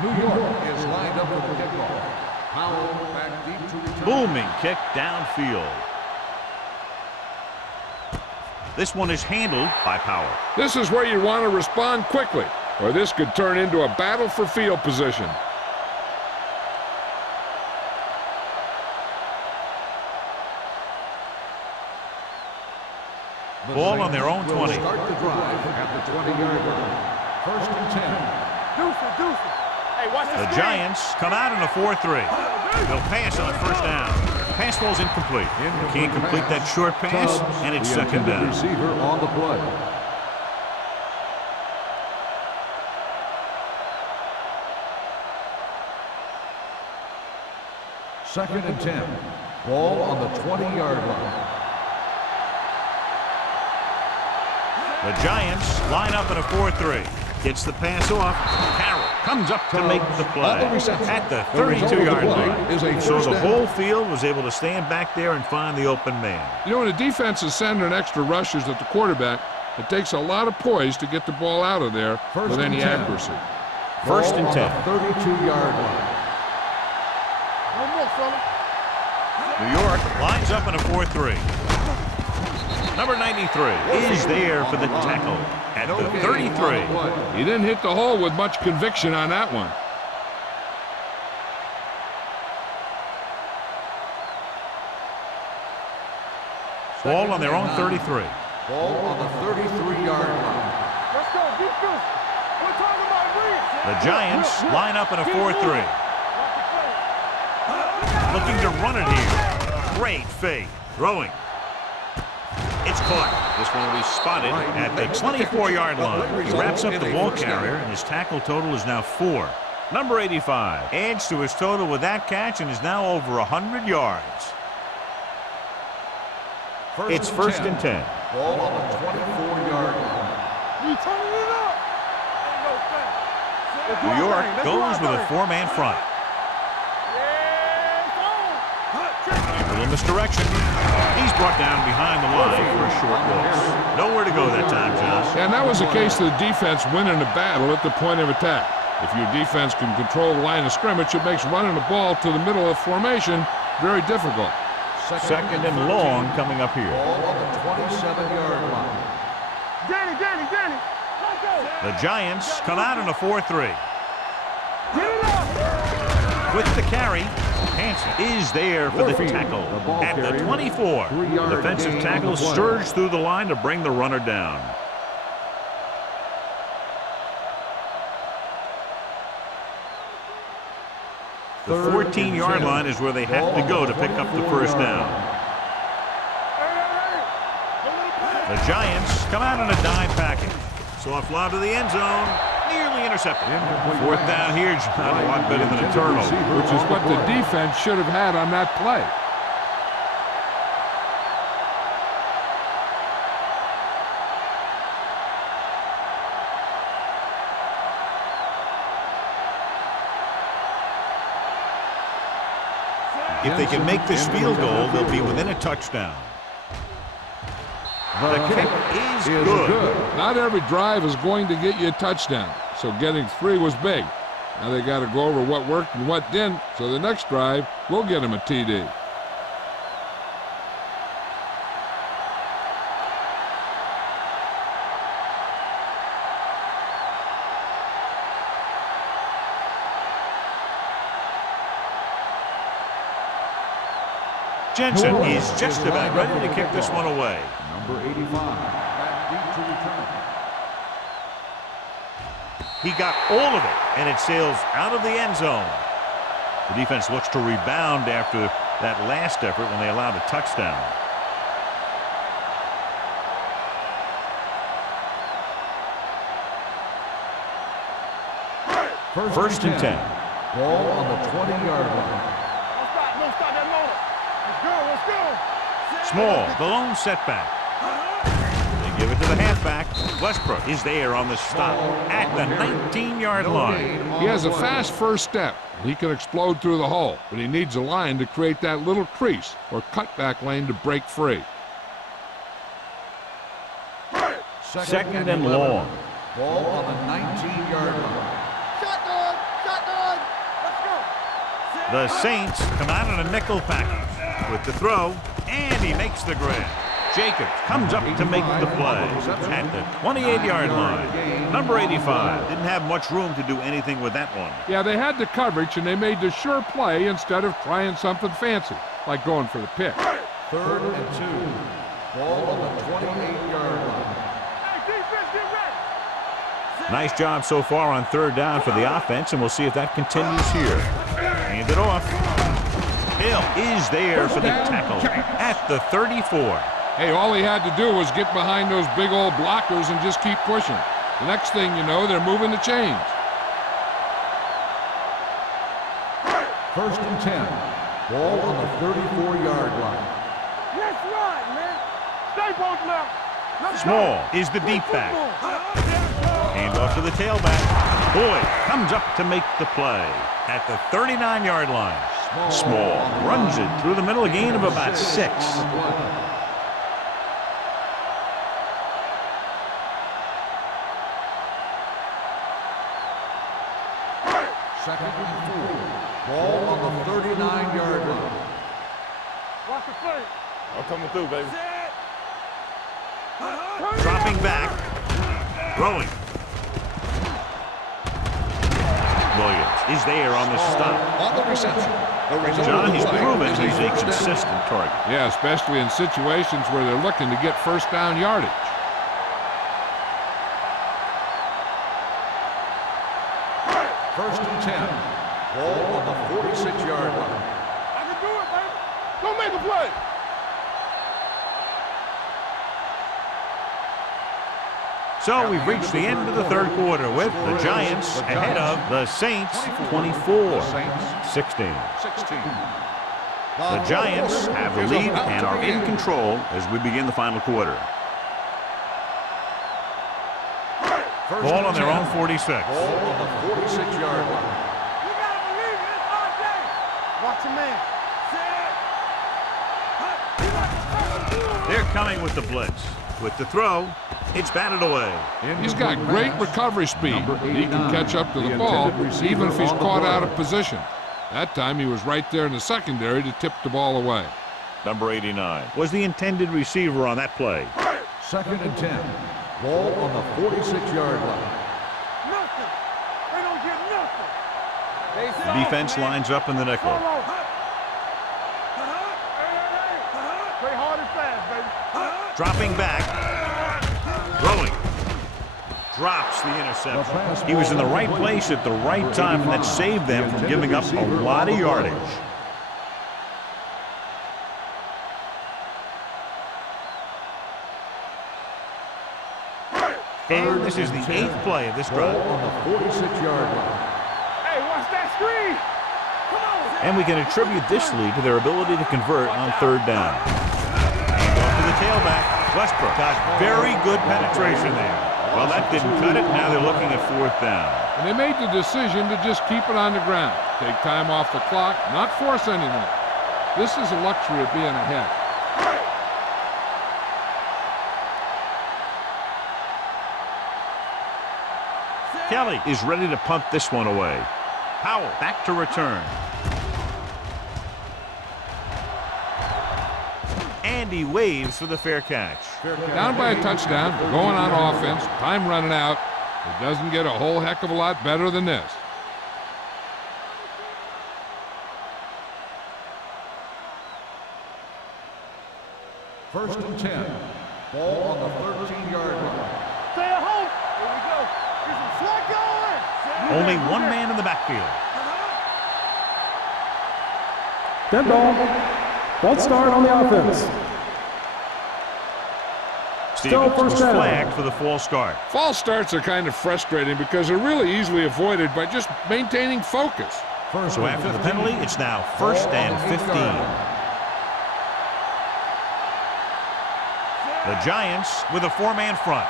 New York is lined up for the kickoff. Powell back deep to return. Booming kick downfield. This one is handled by Powell. This is where you want to respond quickly, or this could turn into a battle for field position. Ball on their own 20. Start the drive at the 20-yard line. First and 10. Deuce. Hey, watch The Giants come out in a 4-3. They'll pass on first down. Pass ball's incomplete. Can't complete that short pass, and it's second down. Receiver on the play. Second and 10. Ball on the 20-yard line. The Giants line up in a 4-3. Gets the pass off. Carroll comes up to make the play at the 32-yard line. So the whole field was able to stand back there and find the open man. You know, when a defense is sending extra rushers at the quarterback, it takes a lot of poise to get the ball out of there with any accuracy. First and 10. 32-yard line. One more, fella. New York lines up in a 4-3. Number 93 is there for the tackle at the 33. He didn't hit the hole with much conviction on that one. Ball on their own 33. Ball on the 33-yard line. Let's go, defense. We're talking about wins. The Giants line up in a 4-3. Looking to run it here. Great fake. Throwing. It's caught. This one will be spotted at the 24-yard line. He wraps up the ball carrier, and his tackle total is now 4. Number 85 adds to his total with that catch and is now over 100 yards. It's first and 10. Ball on the 24-yard line. We turning it up. Ain't no thing. New York goes with a 4-man front. A little misdirection. He's brought down behind the line for a short loss. Nowhere to go that time, John. And that was the case of the defense winning the battle at the point of attack. If your defense can control the line of scrimmage, it makes running the ball to the middle of formation very difficult. Second and long coming up here. Ball on the 27-yard line. Danny. The Giants come out in a 4-3. Get it up. With the carry, Hansen is there for the tackle at the 24. Defensive tackle surged through the line to bring the runner down. The 14-yard line is where they have to go to pick up the first down. The Giants come out in a dime package. Soft lob to the end zone. Nearly intercepted. Fourth down here, John, a lot better than a turnover. Which is what the defense should have had on that play. If they can make this field goal, they'll be within a touchdown. The kick is good. Not every drive is going to get you a touchdown, so getting 3 was big. Now they got to go over what worked and what didn't, so the next drive will get them a TD. Jensen is just about ready to kick this one away. Number 85, back deep to return. He got all of it, and it sails out of the end zone. The defense looks to rebound after that last effort when they allowed a touchdown. First and 10. Ball on the 20-yard line. Don't stop that motor. Let's go. Small, the lone setback. They give it to the halfback. Westbrook is there on the stop at the 19-yard line. He has a fast first step. He can explode through the hole, but he needs a line to create that little crease or cutback lane to break free. Second and long. Ball on the 19-yard line. Shotgun. Let's go. The Saints come out in a nickel package with the throw, and he makes the grab. Jacobs comes up to make the play at the 28-yard line. Number 85 didn't have much room to do anything with that one. Yeah, they had the coverage, and they made the sure play instead of trying something fancy, like going for the pick. 3rd and 2. Ball on the 28-yard line. Hey, defense, get ready. Nice job so far on 3rd down for the offense, and we'll see if that continues here. Hand it off. Hill is there for the tackle at the 34. Hey, all he had to do was get behind those big old blockers and just keep pushing. The next thing you know, they're moving the chains. 1st and 10. Ball on the 34-yard line. Let's run, man. Stay both left. Let's Small go. is the deep back. Hand off to the tailback. Boyd comes up to make the play at the 39-yard line. Small runs it through the middle, a gain of about 6. Second and 4. Ball on the 39-yard line. Watch the play. I'm coming through, baby. Dropping back. Throwing. Williams is there on the stop. On the reception. John, he's proven he's a consistent target. Yeah, especially in situations where they're looking to get first down yardage. First and 10. Ball on the 46-yard line. I can do it, baby. Don't make a play. So we've reached the end of the 3rd quarter with the Giants ahead of the Saints 24-16. 16. The Giants have the lead and are in control as we begin the final quarter. Ball on their own 46. Ball on the 46-yard line. You gotta believe it. It's our day. Watch your man. They're coming with the blitz. With the throw, it's batted away. He's got great recovery speed. He can catch up to the ball even if he's caught out of position. That time he was right there in the secondary to tip the ball away. Number 89 was the intended receiver on that play. 2nd and 10. Ball on the 46-yard line. Nothing. They don't get nothing. The defense lines up in the nickel. Play hard and fast, baby. Dropping back. Throwing. Drops the interception. He was in the right place at the right time, and that saved them from giving up a lot of yardage. And this is the 8th play of this drive. On the 46-yard line. Hey, watch that screen. Come on. And we can attribute this lead to their ability to convert on 3rd down. And off to the tailback. Westbrook got very good penetration there. Well, that didn't cut it. Now they're looking at 4th down. And they made the decision to just keep it on the ground. Take time off the clock, not force anything. This is a luxury of being ahead. Kelly is ready to punt this one away. Powell back to return. And he waves for the fair catch. Down by a touchdown, going on offense, time running out. It doesn't get a whole heck of a lot better than this. First and 10. Ball on the 13-yard line. Stay at home. Here we go. Get some slack going. Only one man in the backfield. Dead ball. False start on the offense. Stevens was first down. flagged for the false start. False starts are kind of frustrating because they're really easily avoided by just maintaining focus. So after the penalty, it's now 1st and 15. The Giants with a 4-man front.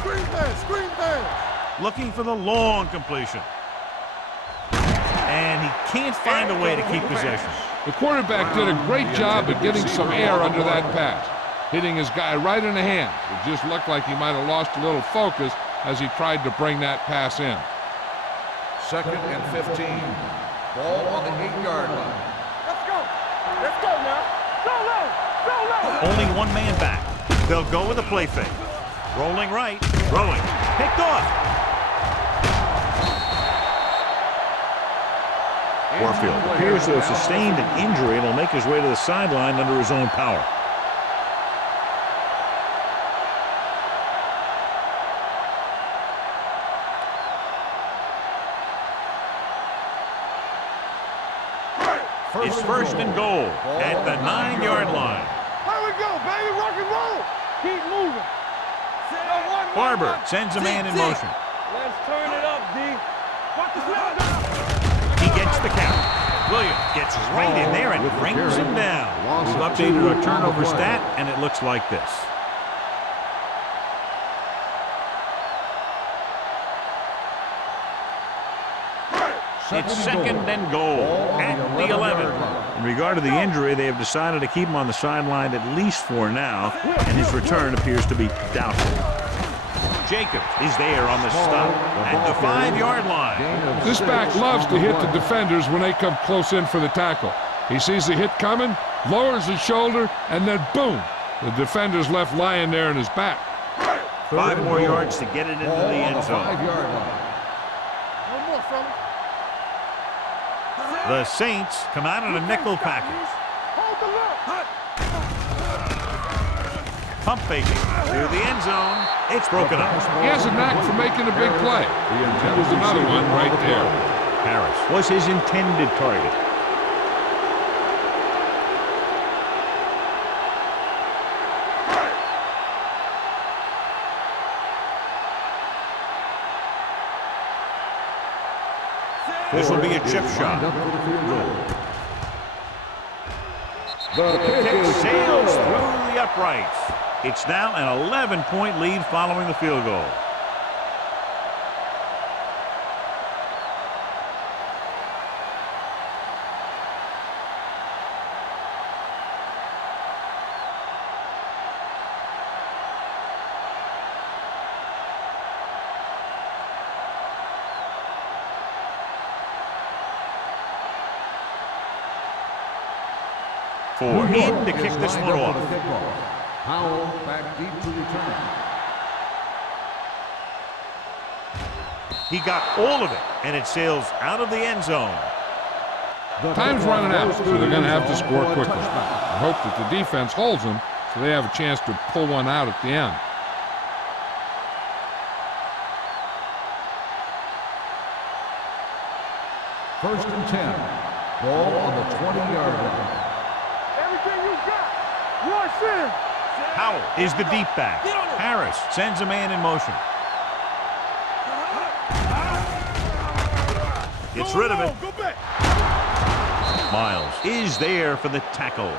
Screen pass, screen pass. Looking for the long completion. And he can't find a way to keep possession. The quarterback did a great job at getting some air under that pass, hitting his guy right in the hand. It just looked like he might have lost a little focus as he tried to bring that pass in. 2nd and 15. Ball on the 8-yard line. Let's go. Let's go now. Go low. Go low. Only one man back. They'll go with a play fake. Rolling right, throwing. Picked off. Warfield appears to have sustained an injury and will make his way to the sideline under his own power. It's 1st and goal at the 9-yard line. Here we go, baby. Rock and roll. Keep moving. Barber sends a man in motion. Let's turn it up, D. Watch the snap down. He gets the count. Williams gets right in there and brings him down. We've updated our turnover stat, and it looks like this. It's 2nd and goal at the 11. In regard to the injury, they have decided to keep him on the sideline at least for now, and his return appears to be doubtful. Jacobs is there on the stop at the 5-yard line. This back loves to hit the defenders when they come close in for the tackle. He sees the hit coming, lowers his shoulder, and then boom, the defender's left lying there in his back. 5 more yards to get it into the end zone. 5-yard line. One more, fella. The Saints come out in a nickel package. Hold the look. Pump faking through the end zone. It's broken up. He has a knack for making a big play. That was another one right there. Harris was his intended target. This will be a chip shot. The kick sails through the uprights. It's now an 11-point lead following the field goal. 4 in to kick this one off. Powell back deep to return. He got all of it, and it sails out of the end zone. Time's running out, so they're going to have to score quickly. I hope that the defense holds them so they have a chance to pull one out at the end. First and 10. Ball on the 20-yard line. Everything you got. Rush in. Powell is the deep back. Harris sends a man in motion. Gets rid of it. Go back. Miles is there for the tackle.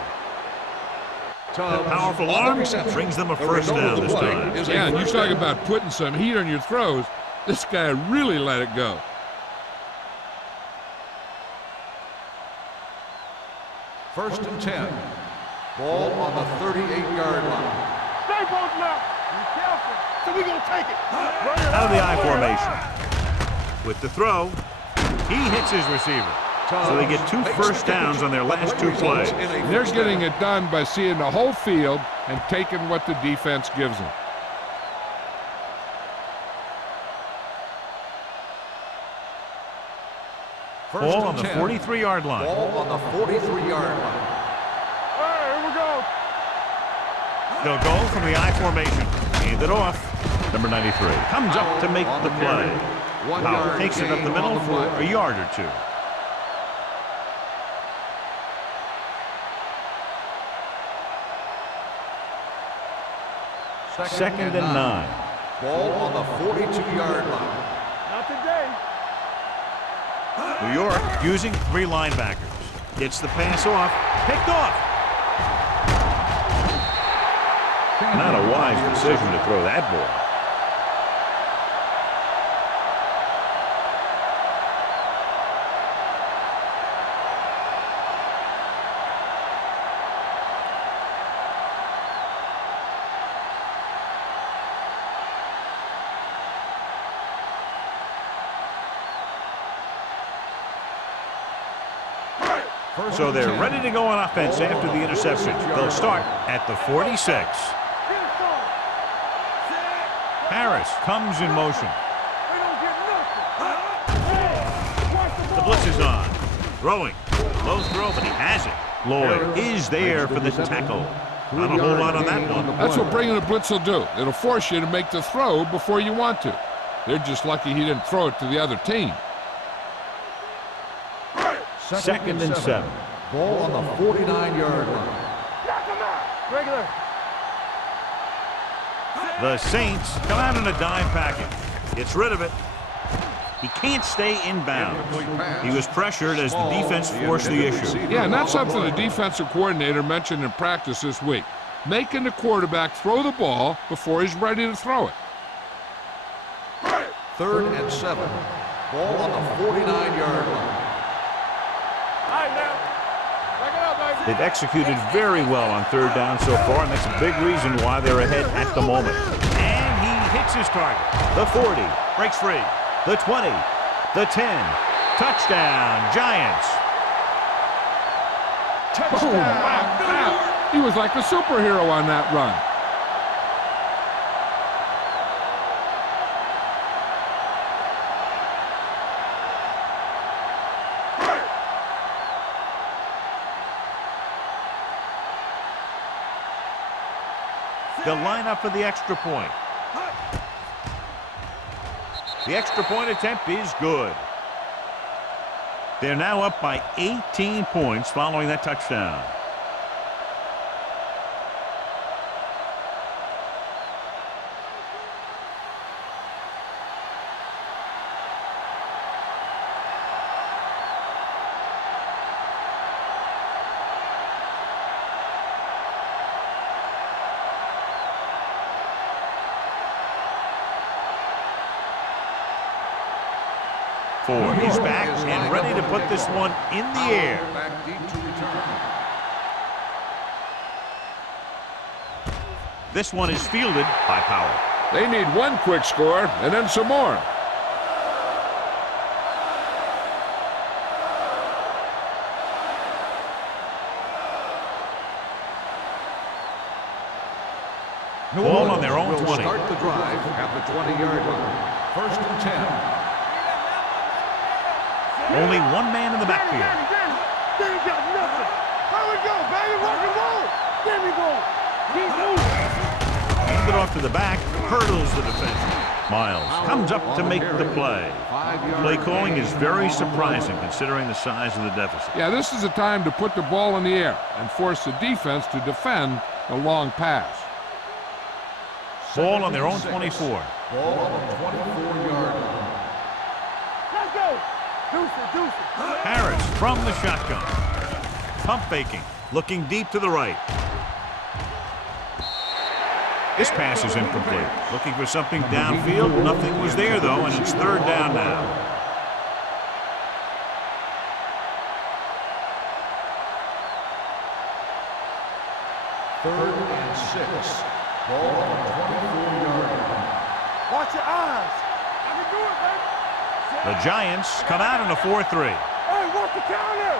The powerful arm brings them a first down this time. Yeah, and you talk about putting some heat on your throws. This guy really let it go. First and 10. Ball on the 38-yard line. Stay both now. Be careful. So we gonna take it. Out of the I formation. With the throw, he hits his receiver. So they get 2 first downs on their last 2 plays. They're getting it done by seeing the whole field and taking what the defense gives them. Ball on the 43-yard line. Ball on the 43-yard line. All right, here we go. They'll go from the I formation. Hand it off. Number 93 comes up to make the play. Powell takes it up the middle for a yard or 2. Second and 9. Ball on the 42-yard line. Not today. New York using 3 linebackers. Gets the pass off. Picked off. Not a wise decision to throw that ball. So they're ready to go on offense after the interception. They'll start at the 46. Harris comes in motion. The blitz is on. Throwing. Low throw, but he has it. Lloyd is there for the tackle. Not a whole lot on that one. That's what bringing a blitz will do. It'll force you to make the throw before you want to. They're just lucky he didn't throw it to the other team. Second and 7. Ball on the 49-yard line. Regular. The Saints come out in a dime package. Gets rid of it. He can't stay in bounds. He was pressured as the defense forced the issue. Yeah, and that's something the defensive coordinator mentioned in practice this week. Making the quarterback throw the ball before he's ready to throw it. Third and 7. Ball on the 49-yard line. All right, now. Back it up, baby. They've executed very well on 3rd down so far, and that's a big reason why they're ahead at the moment. And he hits his target. The 40 breaks free. The 20, the 10. Touchdown, Giants. Boom. Wow. He was like a superhero on that run. They'll line up for the extra point. The extra point attempt is good. They're now up by 18 points following that touchdown. He's back and ready to put this one in the air. Back deep to return. This one is fielded by Powell. They need one quick score and then some more. Ball on their own 20. Start the drive at the 20-yard line. 1st and 10. Only one man in the backfield. Danny got nothing. How we go, baby? Rock and roll. There we go. Keep moving. Hands it off to the back, hurdles the defense. Miles comes up to make the play. Play calling is very surprising considering the size of the deficit. Yeah, this is a time to put the ball in the air and force the defense to defend the long pass. Ball on their own 24. Ball on the 24-yard line. Let's go. Deuce it. Harris from the shotgun. Pump faking, looking deep to the right. This pass is incomplete. Looking for something downfield. Nothing was there, though, and it's 3rd down now. Third and 6. Ball on the 24-yard line. Watch your eyes. I can do it, baby. The Giants come out in a 4-3. Hey, watch the counter.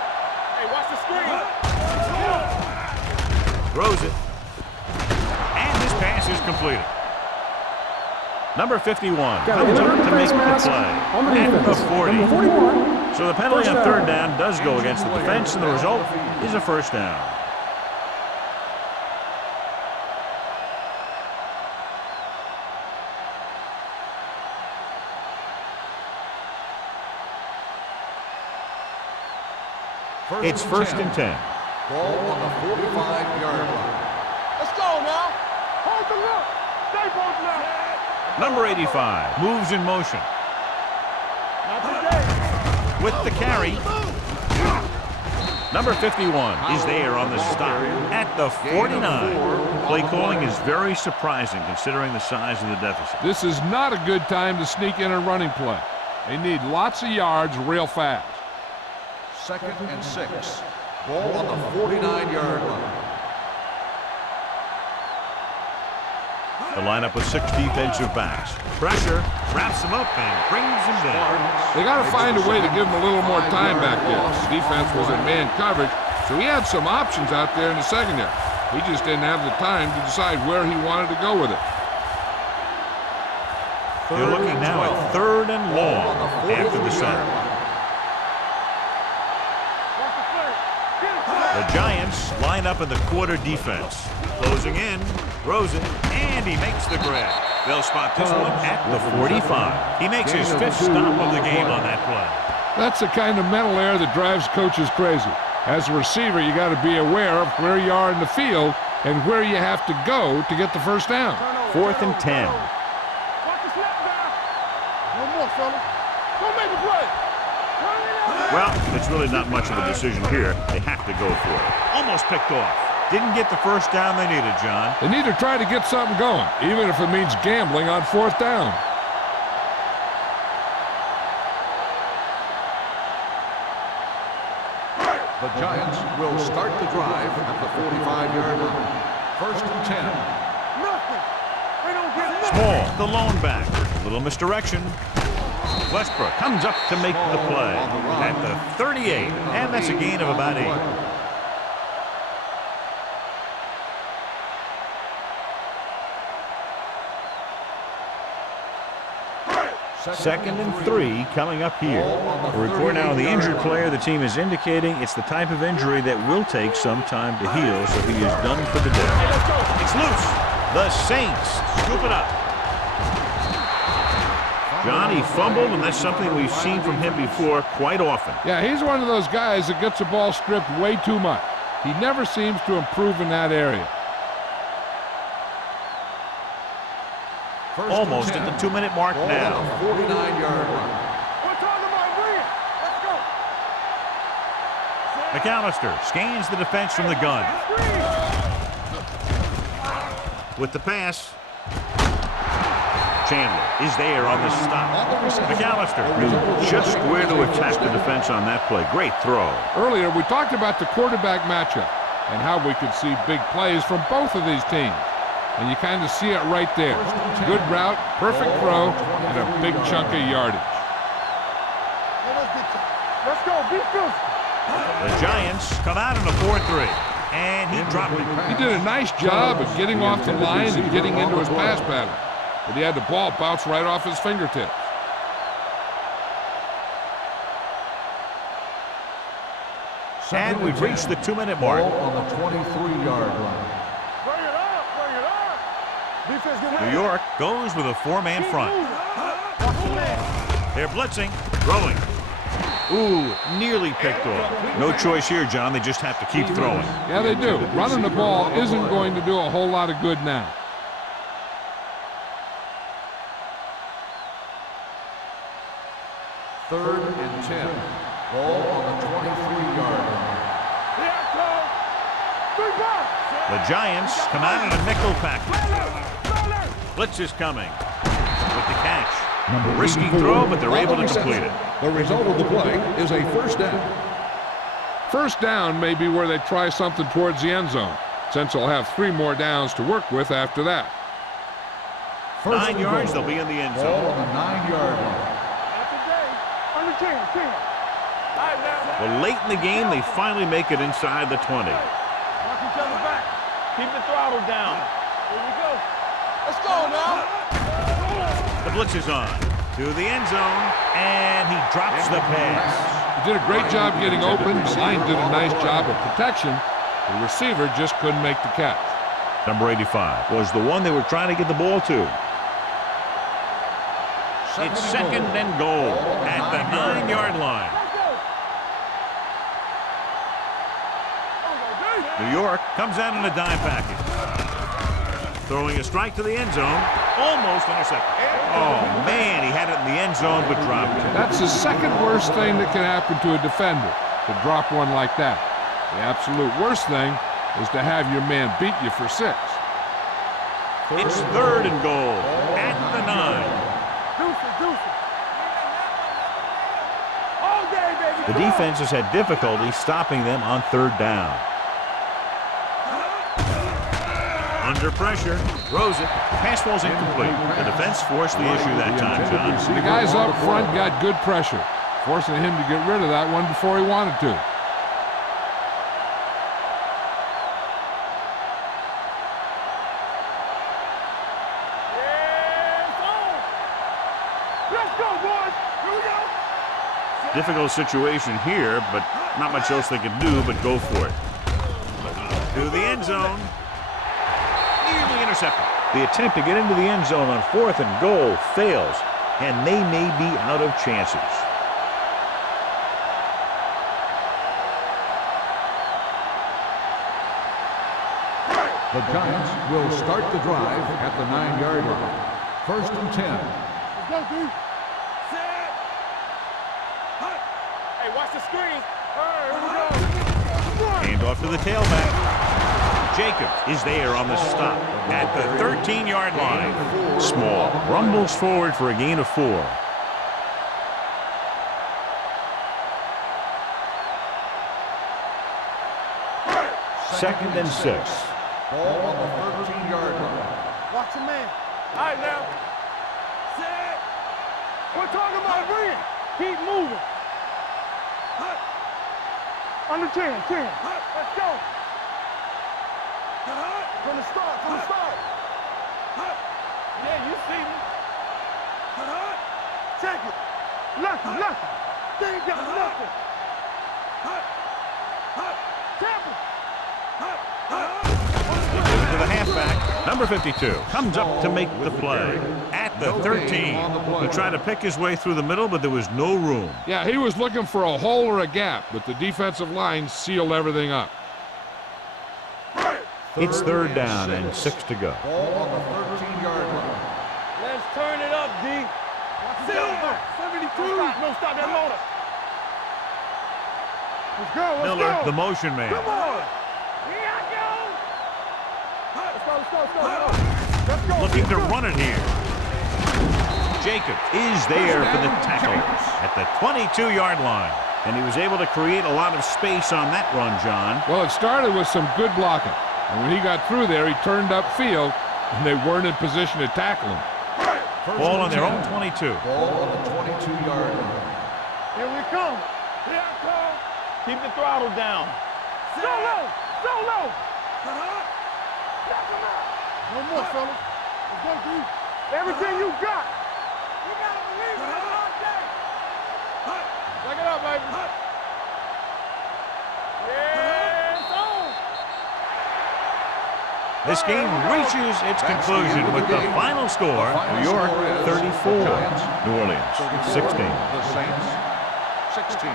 Hey, watch the screen. Throws it. And this pass is completed. Number 51 comes up to make the play at the 40. So the penalty on 3rd down does go against the defense, and the result is a 1st down. It's 1st and 10. Ball on the 45-yard line. Let's go now. Hold the look. Stay both now. Number 85 moves in motion. Not today. With the carry. Number 51 is there on the stop at the 49. Play calling is very surprising considering the size of the deficit. This is not a good time to sneak in a running play. They need lots of yards real fast. 2nd and 6. Ball on the 49-yard line. The lineup with 6 defensive backs. Pressure, wraps him up and brings him down. They got to find a way to give him a little more time back there. The defense was in man coverage, so he had some options out there in the secondary. He just didn't have the time to decide where he wanted to go with it. They're looking now at 3rd and long after the sack. The Giants line up in the quarter defense. Closing in, throws it, and he makes the grab. They'll spot this one at the 45. He makes his 5th stop of the game on that play. That's the kind of mental error that drives coaches crazy. As a receiver, you got to be aware of where you are in the field and where you have to go to get the 1st down. 4th and 10. Watch the snap down. One more, fella. Go make a play. Well, it's really not much of a decision here. They have to go for it. Almost picked off. Didn't get the 1st down they needed, John. They need to try to get something going, even if it means gambling on 4th down. The Giants will start the drive at the 45-yard line. 1st and 10. Nothing. They don't get nothing. Small, the lone back. Little misdirection. Westbrook comes up to make the play at the 38, and that's a gain of about 8. Second and 3 coming up here. A report now on the injured player. The team is indicating it's the type of injury that will take some time to heal, so he is done for the day. It's loose. The Saints scoop it up. John, he fumbled, and that's something we've seen from him before quite often. Yeah, he's one of those guys that gets the ball stripped way too much. He never seems to improve in that area. Almost at the 2-minute mark now. 49-yard line. We're talking about win. Let's go. McAllister scans the defense from the gun. With the pass, Chandler is there on the stop. McAllister knew just where to attack the defense on that play. Great throw. Earlier, we talked about the quarterback matchup and how we could see big plays from both of these teams. And you kind of see it right there. Good route, perfect throw, and a big chunk of yardage. Let's go. Be physical. The Giants come out in a 4-3. And he dropped it. He did a nice job of getting off the line and getting into his pass pattern. But he had the ball bounce right off his fingertips. And we've reached the 2-minute mark. Ball on the 23-yard line. Bring it up, bring it up. Defense get New York goes with a 4-man front. They're blitzing, throwing. Ooh, nearly picked off. No choice here, John. They just have to keep throwing. Yeah, they do. Running the ball isn't going to do a whole lot of good now. Third and 10. Ball on the 23-yard line. The Giants come out in a nickel package. Blitz is coming with the catch. Risky throw, but they're able to complete it. The result of the play is a first down. First down may be where they try something towards the end zone, since they'll have 3 more downs to work with after that. 9 yards, they'll be in the end Ball zone. on the 9-yard line. Well, late in the game, they finally make it inside the 20. Watch each other back. Keep the throttle down. Here we go. Let's go now. The blitz is on to the end zone, and he drops the pass. He did a great job getting open. The line did a nice job of protection. The receiver just couldn't make the catch. Number 85 was the one they were trying to get the ball to. It's second and goal at the 9-yard line. New York comes out in a dime package. Throwing a strike to the end zone, almost intercepted. Oh, man, he had it in the end zone, but dropped it. That's the second worst thing that can happen to a defender, to drop one like that. The absolute worst thing is to have your man beat you for 6. It's third and goal at the 9. The defense has had difficulty stopping them on third down. Under pressure, throws it. Pass falls incomplete. The defense forced the issue that time, John. The guys up front got good pressure, forcing him to get rid of that one before he wanted to. Let's go, boys. Here we go. Difficult situation here, but not much else they can do but go for it. To the end zone. Nearly intercepted. The attempt to get into the end zone on 4th and goal fails, and they may be out of chances. The Giants will start the drive at the 9-yard line. First and 10. Let's go, dude. Set. Hut. Hey, watch the screen. Here we go. Hand off to the tailback. Jacobs is there on the stop at the 13-yard line. Small rumbles forward for a gain of 4. Second and 6. Ball on the 13-yard line. Watch the man. All right, now. Set. We're talking about bring it. Keep moving. Hut. Under 10. Hut. Let's go. From the start, Yeah, you see me. Check it. Nothing. They ain't got nothing. To the halfback, number 52, comes up to make the play at the 13. He tried to pick his way through the middle, but there was no room. Yeah, he was looking for a hole or a gap, but the defensive line sealed everything up. It's third down and 6 to go. Ball on the 13-yard line. Let's turn it up, D. 72. No, stop that motor. Let's go. Miller, the motion man. Come on. Here I go. Let's go. Looking to run it here. Jacobs is there for the tackle at the 22-yard line. And he was able to create a lot of space on that run, John. Well, it started with some good blocking. And when he got through there, he turned upfield, and they weren't in position to tackle him. Ball on their own 22. Ball on the 22-yard line. Here we come. Here I come. Keep the throttle down. Go. Solo. No more, fellas. Let's go, D. Everything you got. You gotta believe it. That's our day. Check it out, baby. Yeah, it's on. This game reaches its conclusion with the final score, New York 34, New Orleans 16. The Saints 16.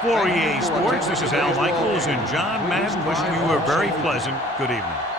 For EA Sports, this is Al Michaels and John Madden wishing you a very pleasant good evening.